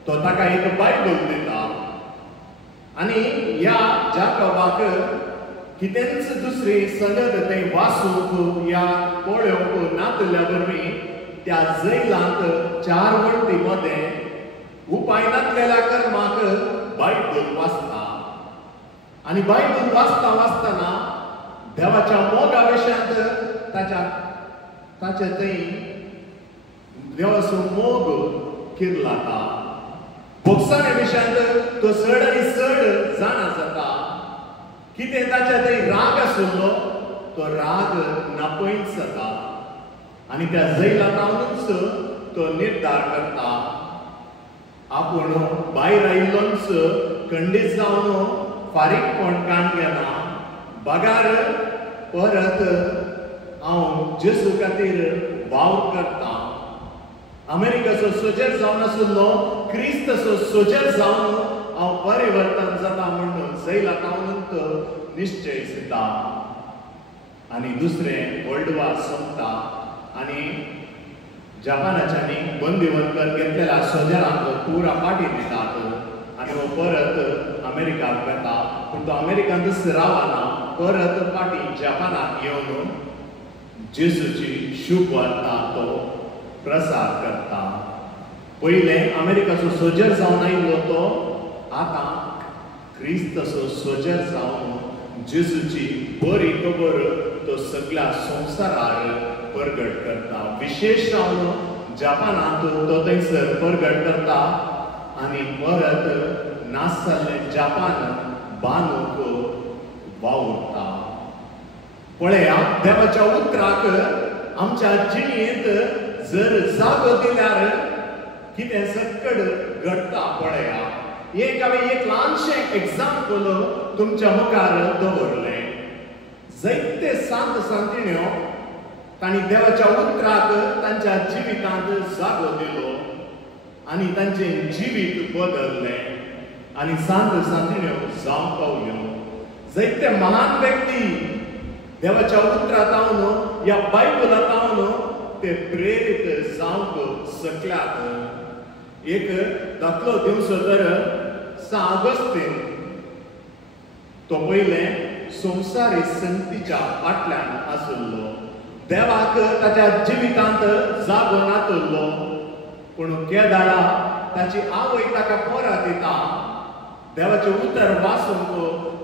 तो ताका एक बायबल दिता आनी ह्या जाकोबाक कितेंच दुसरी संगत थंय वाचूंक या पळोवंक नातल्या वरवीं त्या जैलांत 4 वण्टी मध्ये उपाय नासलेल्या कर्माक बायबल वाचता आनी बायबल वाचता वाचतना देवाच्या मोगा विशयांत ताचे थंय देवाचो मोग किर्लाता भोगसाणे विशयांत तो चड आनी चड जाणा जाता कितें ताच्या थंय राग आशिल्लो तो राग नापयस जाता आनी त्या जैलांतल्यानूच तो निर्धार करता आपूण भायर आयिल्लोच खंडीत जावन फारीकपण काण घेना बगार परत हांव जेजू खातीर वावर करता अमेरिकाचो सोजर जावन आशिल्लो क्रिस्ताचो सोजर जावन हांव परिवर्तन जाता म्हणून जैलांतल्यान तो निश्चय दिता आनी दुसरें वर्ल्ड वॉर सोंपता आनी जपानाच्यांनी बंदिवंतर घेतलेल्या सोजरांक पुरा पाटी दितात आनी हो परत अमेरिकाक वता पूण तो अमेरिकांतच रावना परत पाटी जपानाक येवन जेजूची शुभ वार्ता तो प्रसार करता पयलें अमेरिकाचो सोजर जावन आयिल्लो तो आतां क्रिस्ताचो सोजर जावन जेजूची बरी खबर तो सगळ्या संवसारार परगट करता विशेष जावन जपानांत तो थंयसर परगट करता आनी परत नास जाल्लें जपान बांदूंक वावुरता पळया देवाच्या उतराक आमच्या जिणेंत जर जागो दिल्यार कितें सकड घडटा पळया हांवें एक ल्हानशें एग्जाम्पल तुमच्या मुखार दवरलें जायते सांत सांतिण्यो तांणी देवाच्या उतराक तांच्या जिवितांत जागो दिलो आनी तांचें जिवीत बदललें आनी सांत सांतिण्यो जावंक पावल्यो जायते महान व्यक्ती देवाच्या उतरांतल्यान ह्या बायबलांतल्यान ते प्रेरीत जावंक शकल्यात एक दाखलो दिवचो तर सांत अगस्तीन तो पयलें संवसारी संतीच्या फाटल्यान आशिल्लो देवाक ताच्या जिवितांत जागो नातल्लो पूण केदारा ताची आवय ताका पोरां दिता देवाचें उतर वाचूंक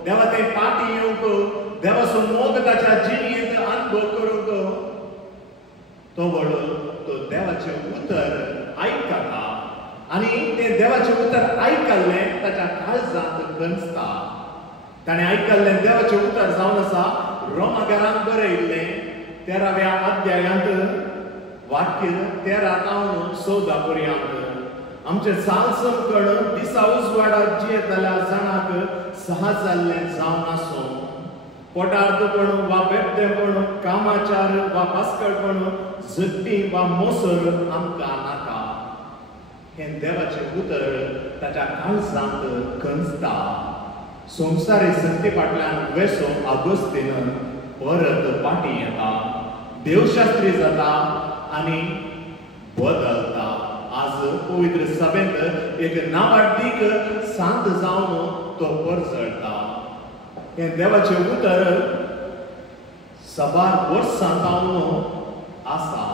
देवा ते पाटी येवंक देवाचो मोग ताच्या जिणेंत अनुभव करूंक तो वळून तो देवाचें उतर आयकता आणि ते देवाचे उतर आयकल्लें ताच्या काळजांत गंजता. ताणें आयकल्लें देवाचें उतर जावन आसा रोमाकारांत बरयल्लें 13व्या अध्यायांत वाक्य 13-14 पर्यंत. आमचे साल संकळ दिसा उजवाडात जियेतल्या जाणांक सहा जाल्लें जावन आसूं. पोटार्दपण वा बेबदेपण, कामाचार वा पास्कळपण, झगडी वा मोसर आमकां नाका. हें देवाचें उतर ताच्या काळजांत गंजता. संवसारी सक्ती फाटल्यान वेसो आगोस्तीन परत फाटीं येता, देवशास्त्री जाता आनी बदलता. आज पवित्र सभेंत एक नावाडीक सांत जावन तो परजळटा. हें देवाचें उतर सबार वर्सां जावन आसा.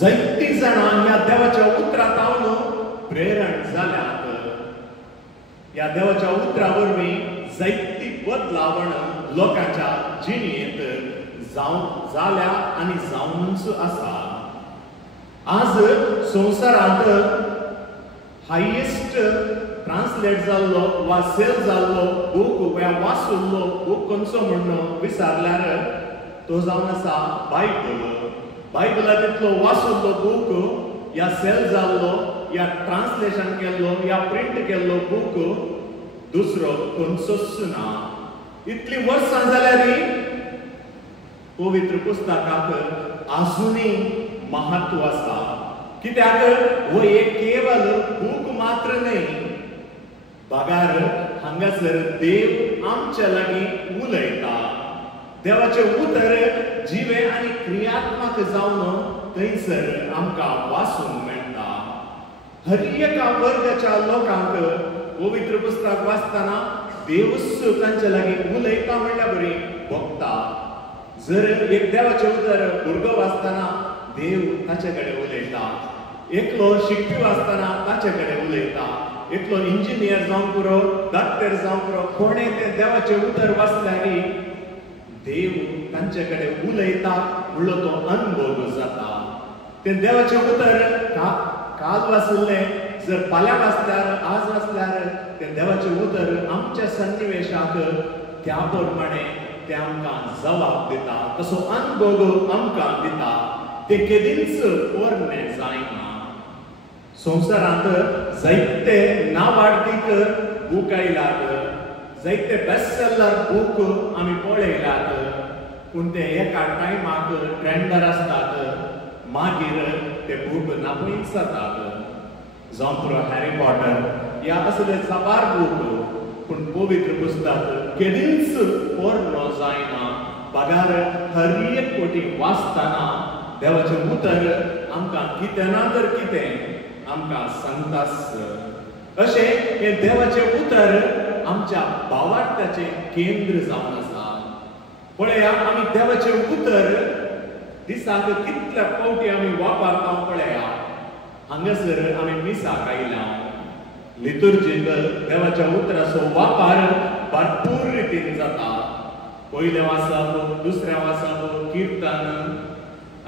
जायतीं जाणां ह्या देवाच्या उतरांतावन प्रेरण जाल्यात. ह्या देवाच्या उतरा वरवीं जायती बदलावण लोकांच्या जिणेंत जाल्या आनी जावनूच आसा. आज संवसारांत हायेस्ट ट्रान्सलेट जाल्लो वा सेल जाल्लो बूक वा वाचुल्लो बूक खंयचो म्हणून विचारल्यार तो जावन आसा बायबल. बायबलांतलो वाचुल्लो बूक या सेल जाल्लो या ट्रान्सलेशन केल्लो या प्रिंट केल्लो बूक दुसरो खंयचोच ना. इतली वर्सां जाल्यारय पवित्र पुस्तकाक आजुनय महत्व आसा. कित्याक हो एक केवल बूक मात्र न्ही, बागार हांगासर देव आमच्या लागीं उलयता. देवाचें उतर जिवे आनी क्रियात्मक जावन थंयसर आमकां वाचूंक मेळटा. हर एका वर्गाच्या लोकांक पवित्र पुस्तक वाचतना देवच तांच्या लागीं उलयता म्हणल्यार बरी भोगता. जर एक देवाचें उतर भुरगो वाचतना देव ताचे कडेन उलयता. एकलो शिकपी वाचतना ताचे कडेन उलयता. एकलो इंजिनियर जावं पुरो, डॉक्टर जावं पुरो, कोणें तें देवाचें उतर वाचल्यार देव तांचे कडेन उलयता म्हणलो तो अनुभव जाता. तें देवाचें उतर काल वाचलें जर फाल्यां वाचल्यार आज वाचल्यार तें देवाचें उतर आमच्या सन्निवेशाक त्या प्रमाणे ते आमकां जबाब दिता, तसो अनुभव आमकां दिता. ते केदींच पोरणे जायना. संवसारांत जायते नावाडीक बूक आयल्यात, जायते बेस्ट सेलर बूक आमी पळयल्यात, पूण ते एका टायमाक ट्रेंडर आसतात, मागीर ते बूक नापयत जातात. जावं पुरो हॅरी पॉटर ह्या असले साबार बूक, पूण पवित्र पुस्तक केदींच पोरनो जायना. बागार हर एक कोटी वाचतना देवाचें उतर आमकां कितें ना तर कितें आमकां सांगताच. अशें हें देवाचें उतर आमच्या भावार्थाचें केंद्र जावन आसा. पळया आमी देवाचें उतर दिसाक कितल्या फावटी आमी वापरता पळया. हांगासर आमी मिसाक आयल्या. लितुर्जीक देवाच्या उतराचो वापर भरपूर रितीन जाता. पयलें वाचप, दुसरें वाचप, कीर्तन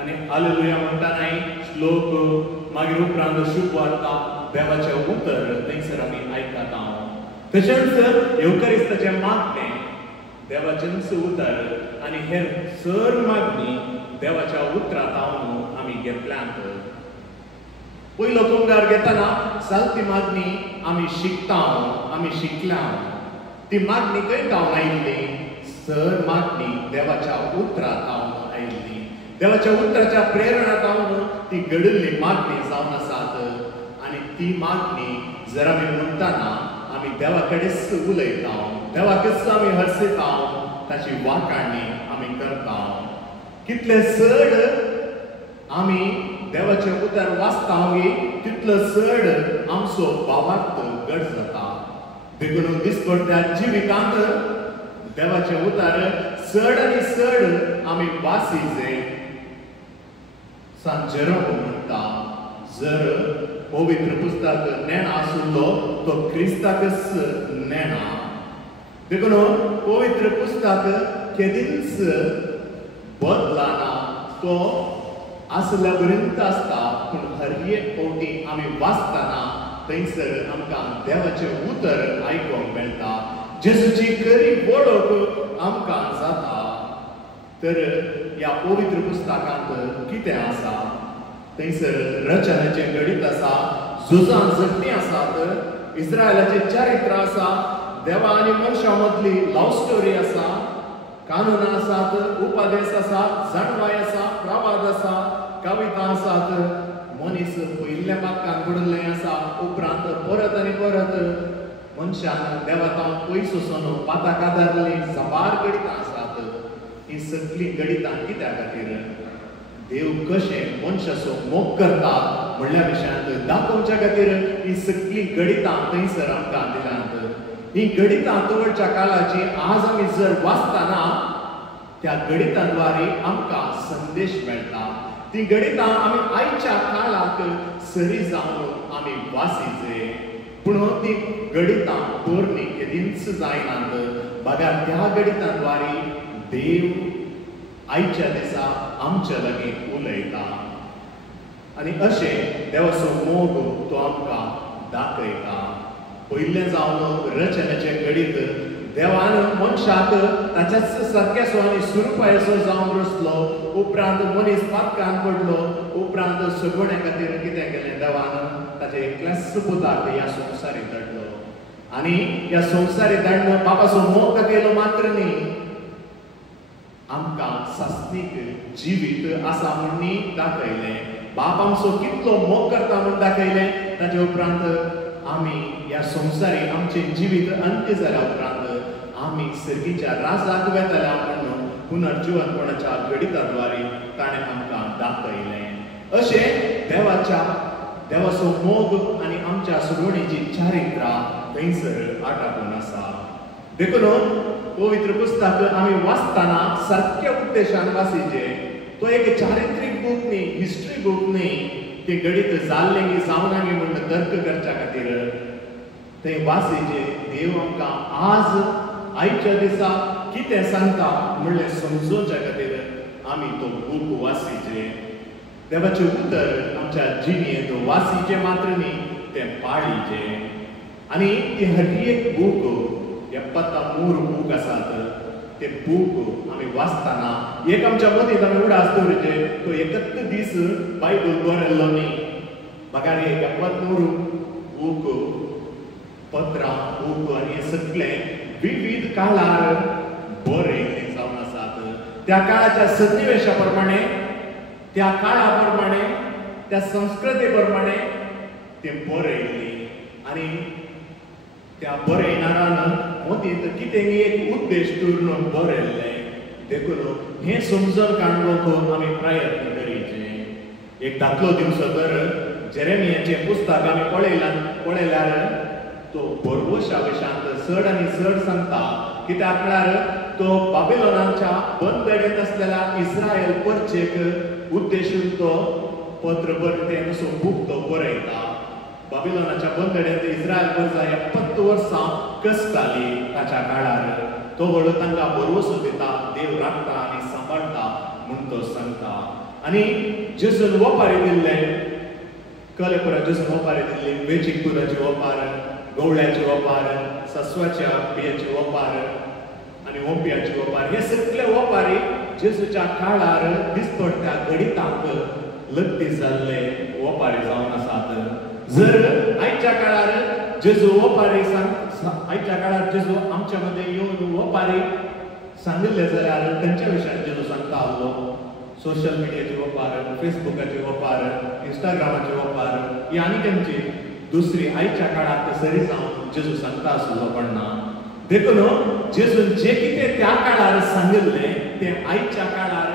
आनी हालेलुया म्हणटानाय श्लोक, मागीर उपरांत शुभ वार्ता, देवाचें उतर थंयसर आमी आयकता. तशेंच येवकारिस्ताचें मागणें, देवाचेंच उतर आनी हेर सर मागणी देवाच्या उतरांत आमी घेतल्यांत. पयलो कुंगार घेतना सालती मागणी आमी शिकता, आमी शिकल्या. ती मागणी खंय जावन आयिल्ली? सर मागणी देवाच्या उतरांत आयिल्ली. देवाच्या उतराच्या प्रेरणांत ती घडिल्ली मागणी जावन आसात. आनी ती मागणी जर आमी म्हणटाना आमी देवा कडेच उलयता, देवाकच आमी हरसिता, ताची वाखाणणी आमी करता. कितले चड आमी देवाचें उतर वाचता तितलो चड आमचो भावार्थ घट जाता. देखून दिसपट्ट्या जिवितांत देवाचें उतर चड आनी चड आमी वाचीचे. सांत जेरोम म्हणटा, जर पवित्र पुस्तक नेणा आसुल्लो तो क्रिस्ताकच नेणा. देखून पवित्र पुस्तक केदींच बदलाना. तो आसल्या पर्यंत आसता, पूण हर एक फावटी आमी वाचतना थंयसर आमकां देवाचें उतर आयकोंक मेळटा, जेजूची खरी वळख आमकां जाता. तर ह्या पवित्र पुस्तकांत कितें आसा? थंयसर रचनाचें गणित आसा, झुजां झगडीं आसात, इस्रायलाचें चरित्र आसा, देवा आनी मनशां मदली लव स्टोरी आसा, कानून आसात, उपदेश आसात, जाणवाय आसा, प्रवाद आसा, कविता आसात, मनीस पयल्या पातकान पडलें आसा, उपरांत परत आनी परत मनशान देवातां पयस वचून पाताक आदारलीं जबार गणितां आसात. ही सगळीं गणितां कित्या खातीर? देव कशें मनशाचो मोग करता म्हणल्या विशयांत दाखोवच्या खातीर ही सगळीं गणितां थंयसर आमकां दिल्यांत. ही गणितां तवरच्या काळाची आज आमी जर वाचतना त्या गणितांद्वारे आमकां संदेश मेळटा. ती गणितां आमी आयच्या काळाक सरी जावन आमी वाचीचे. पूण ती गणितां पोरणी केदींच जायनात. बघा त्या गणितांद्वारे देव आयच्या दिसा आमच्या लागीं उलयता आनी अशें देवाचो मोग तो आमकां दाखयता. पयलें जावन रचनेचें गणित देवान मनशाक ताच्याच सारकेसो आनी सुरपायसो जावन रचलो. उपरांत मनीस पातकान पडलो. उपरांत सगळे खातीर कितें केलें? देवान ताचे एकल्याच पुताक ह्या संवसारी धाडलो आनी ह्या संवसारी धाडून बापाचो मोग दाखयलो मात्र न्ही, आमकां सासणीक जिवीत आसा म्हणून दाखयलें. बाप आमचो कितलो मोग करता म्हूण दाखयलें. ताचे उपरांत आमी ह्या संवसारी आमचें जिवीत अंत्य जाल्या उपरांत आमी सर्गीच्या राजाक वेतल्या म्हणून पुनर्जीवनपणाच्या गणिताद्वारे ताणें आमकां दाखयलें. अशें देवाचो मोग आनी आमच्या सुरवणेची चारित्रां थंयसर आटापून आसा. देखून पवित्र पुस्तक आमी वाचतना सारक्या उद्देशान वाचीचे. तो एक चारित्रीक बूक न्ही, हिस्ट्री बूक न्ही. ते गणित जाल्लें की जावना गे म्हणून तर्क करच्या खातीर थंय वाचीचे. देव आमकां आज आयच्या दिसा कितें सांगता म्हणलें समजोवच्या खातीर आमी तो बूक वाचीचे. देवाचें उतर आमच्या जिणेंत वाचीचें मात्र न्ही, तें पाळीचें. आनी ती हर एक बूक 73 बूक आसात. ते बूक आमी वाचतना एक आमच्या मदीं आमी उडास दवरचे. तो एकच दीस बायबल बरयल्लो न्ही. बघा रे 73 बूक, पत्रां, बूक आनी सगळें विविध काळार बरयल्ले जावन आसात. त्या काळाच्या सन्निवेशा प्रमाणे, त्या काळा प्रमाणे, त्या संस्कृती प्रमाणे ते बरयल्ली. आनी त्या बरयणारान मदींत कितें एक उद्देश दवरून बरयल्लें. देखून हें समजून काडूंक आमी प्रयत्न करीचे. एक दाखलो दिवचो तर जेरेमियाचें पुस्तक आमी पळयल्यार तो बरवोशा विशयांत चड आनी चड सांगता. कित्याक म्हळ्यार तो बाबिलोनाच्या बंदडेंत आसलेल्या इस्रायल परचेक उद्देशून तो पत्र बरयता, असो बूक तो बरयता. बाबिलोनाच्या बंदडेंत इस्रायल प्रजा 70 वर्सां कसताली. ताच्या काळार तो व्हडलो तांकां बरवसो दिता, देव राखता आनी सांबाळटा म्हूण तो सांगता. आनी जेजून वपारी दिल्ले, कलेपुरा जेजून वपारी दिल्ली, वेचीक पुराची वपार, गवळ्याची वपार, सस्वाच्या बियाची वपार आनी ओंपियाची वपार, हे सगळे वपारी जेजूच्या काळार दिसपट्ट्या गणितांक लग्ती जाल्ले वपारी जावन आसात. जर आयच्या काळार जेजू वपारी आयच्या काळार जेजू आमच्या मदें येवन वपारी सांगिल्ले जाल्यार खंयच्या विशयान जेजू सांगता आसलो? सोशल मिडियाचे वपार, फेसबुकाचे वपार, इंस्टाग्रामाचे वपार, ही आनी खंयची दुसरी आयच्या काळाक सरी जावन जेजू सांगता आसलो पडना. देखून जेजून जे कितें त्या काळार सांगिल्लें तें आयच्या काळार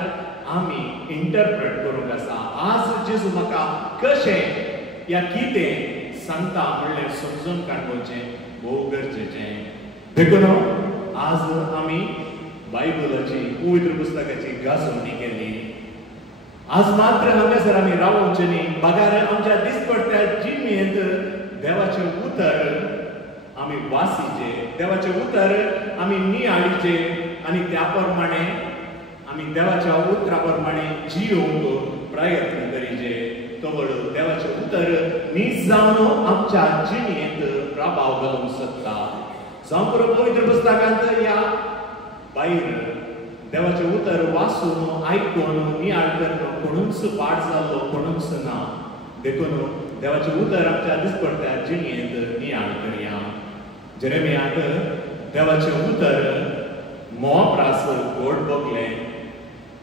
आमी इंटरप्रेट करूंक आसा. आज जेजू म्हाका कशें या कितें सांगता म्हणलें समजून काडपाचें भोव गरजेचें. देखून आज आमी बायबलाची पवित्र पुस्तकाची घासवणी केली. आज मात्र हांगासर आमी रावोवचें न्ही. बगार आमच्या दिसपट्ट्या जिणेंत देवाचें उतर आमी वाचीचें, देवाचें उतर आमी नियाळीचें आनी त्या प्रमाणे आमी देवाच्या उतरा प्रमाणे जियोंक प्रयत्न करीचे. तवळ देवाचें उतर नीज जावन आमच्या जिणेंत प्रभाव घालूंक शकता. जावं बरो पवित्र पुस्तकांत या भायर देवाचें उतर वाचून आयकून नियाळ करून कोणूच पाठ जाल्लो कोणूच ना. देखून देवाचें उतर आमच्या दिसपट्ट्या जिणेंत नियाळ करया. जेरेमियाक देवाचें उतर मोपरास गोड बगलें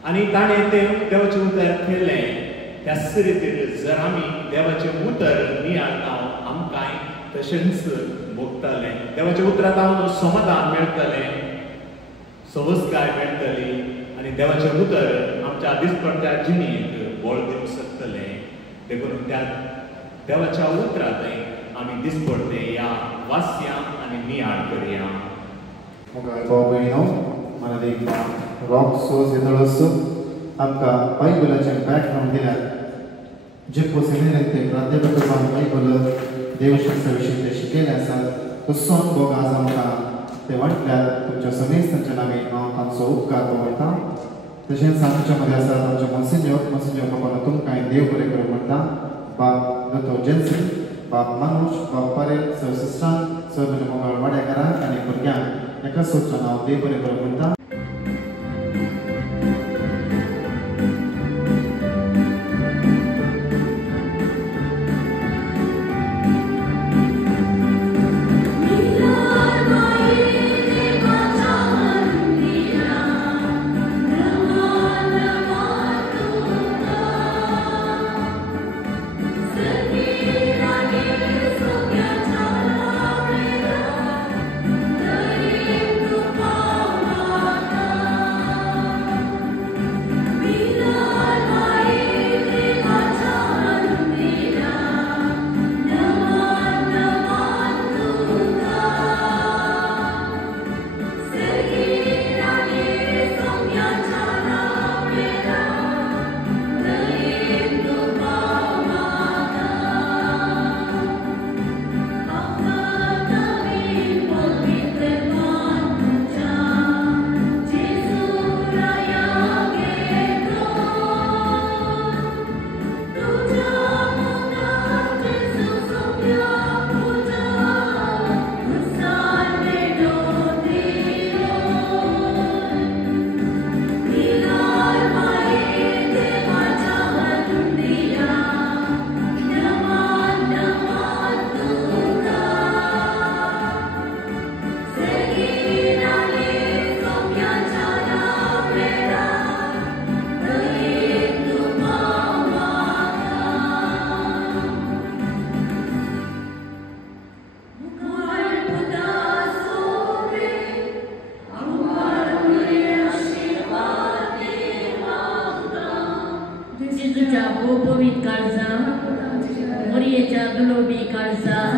आनी ताणें तें देवाचें उतर केलें. त्याच रितीन जर आमी देवाचें उतर नियाळटाव आमकांय तशेंच भोगतलें. देवाच्या उतरांत हांव समाधान मेळटलें, सवस्काय मेळटली आनी देवाचें उतर आमच्या दिसपट्ट्या जिणेंत बळ दिवंक शकतलें. देखून त्या देवाच्या उतरांत आमी दिसपट्टे या वाचया आनी नियाळ करया. भाव भयणीनो, मला देखील रॉक सोर्स येतळस आमकां बायबलाचें बॅकग्रावंड दिल्यार जे पोसेलेन ते प्राध्यापकान बायबल देवशास्त्रा विशीं ते शिकयले आसात तसोच भोग आज आमकां ते वाटल्यार तुमच्या समेस्तांच्या नांवें हांव तांचो उपकार दवरतां. तशेंच आमच्या मदें आसात आमचे मॉन्सिन्योर बाबा तुमकां देव बरें करूं म्हणटा. बाब दोतोर जेन्सन, बाब मानुश, बाब परेल, सर सिस्टान, सर मंगळ वाडेकारांक आनी भुरग्यांक एका सोदच्यान हांव देव बरें करूं म्हणटा. Pavit Kalsa, Moriya Gulobi Kalsa.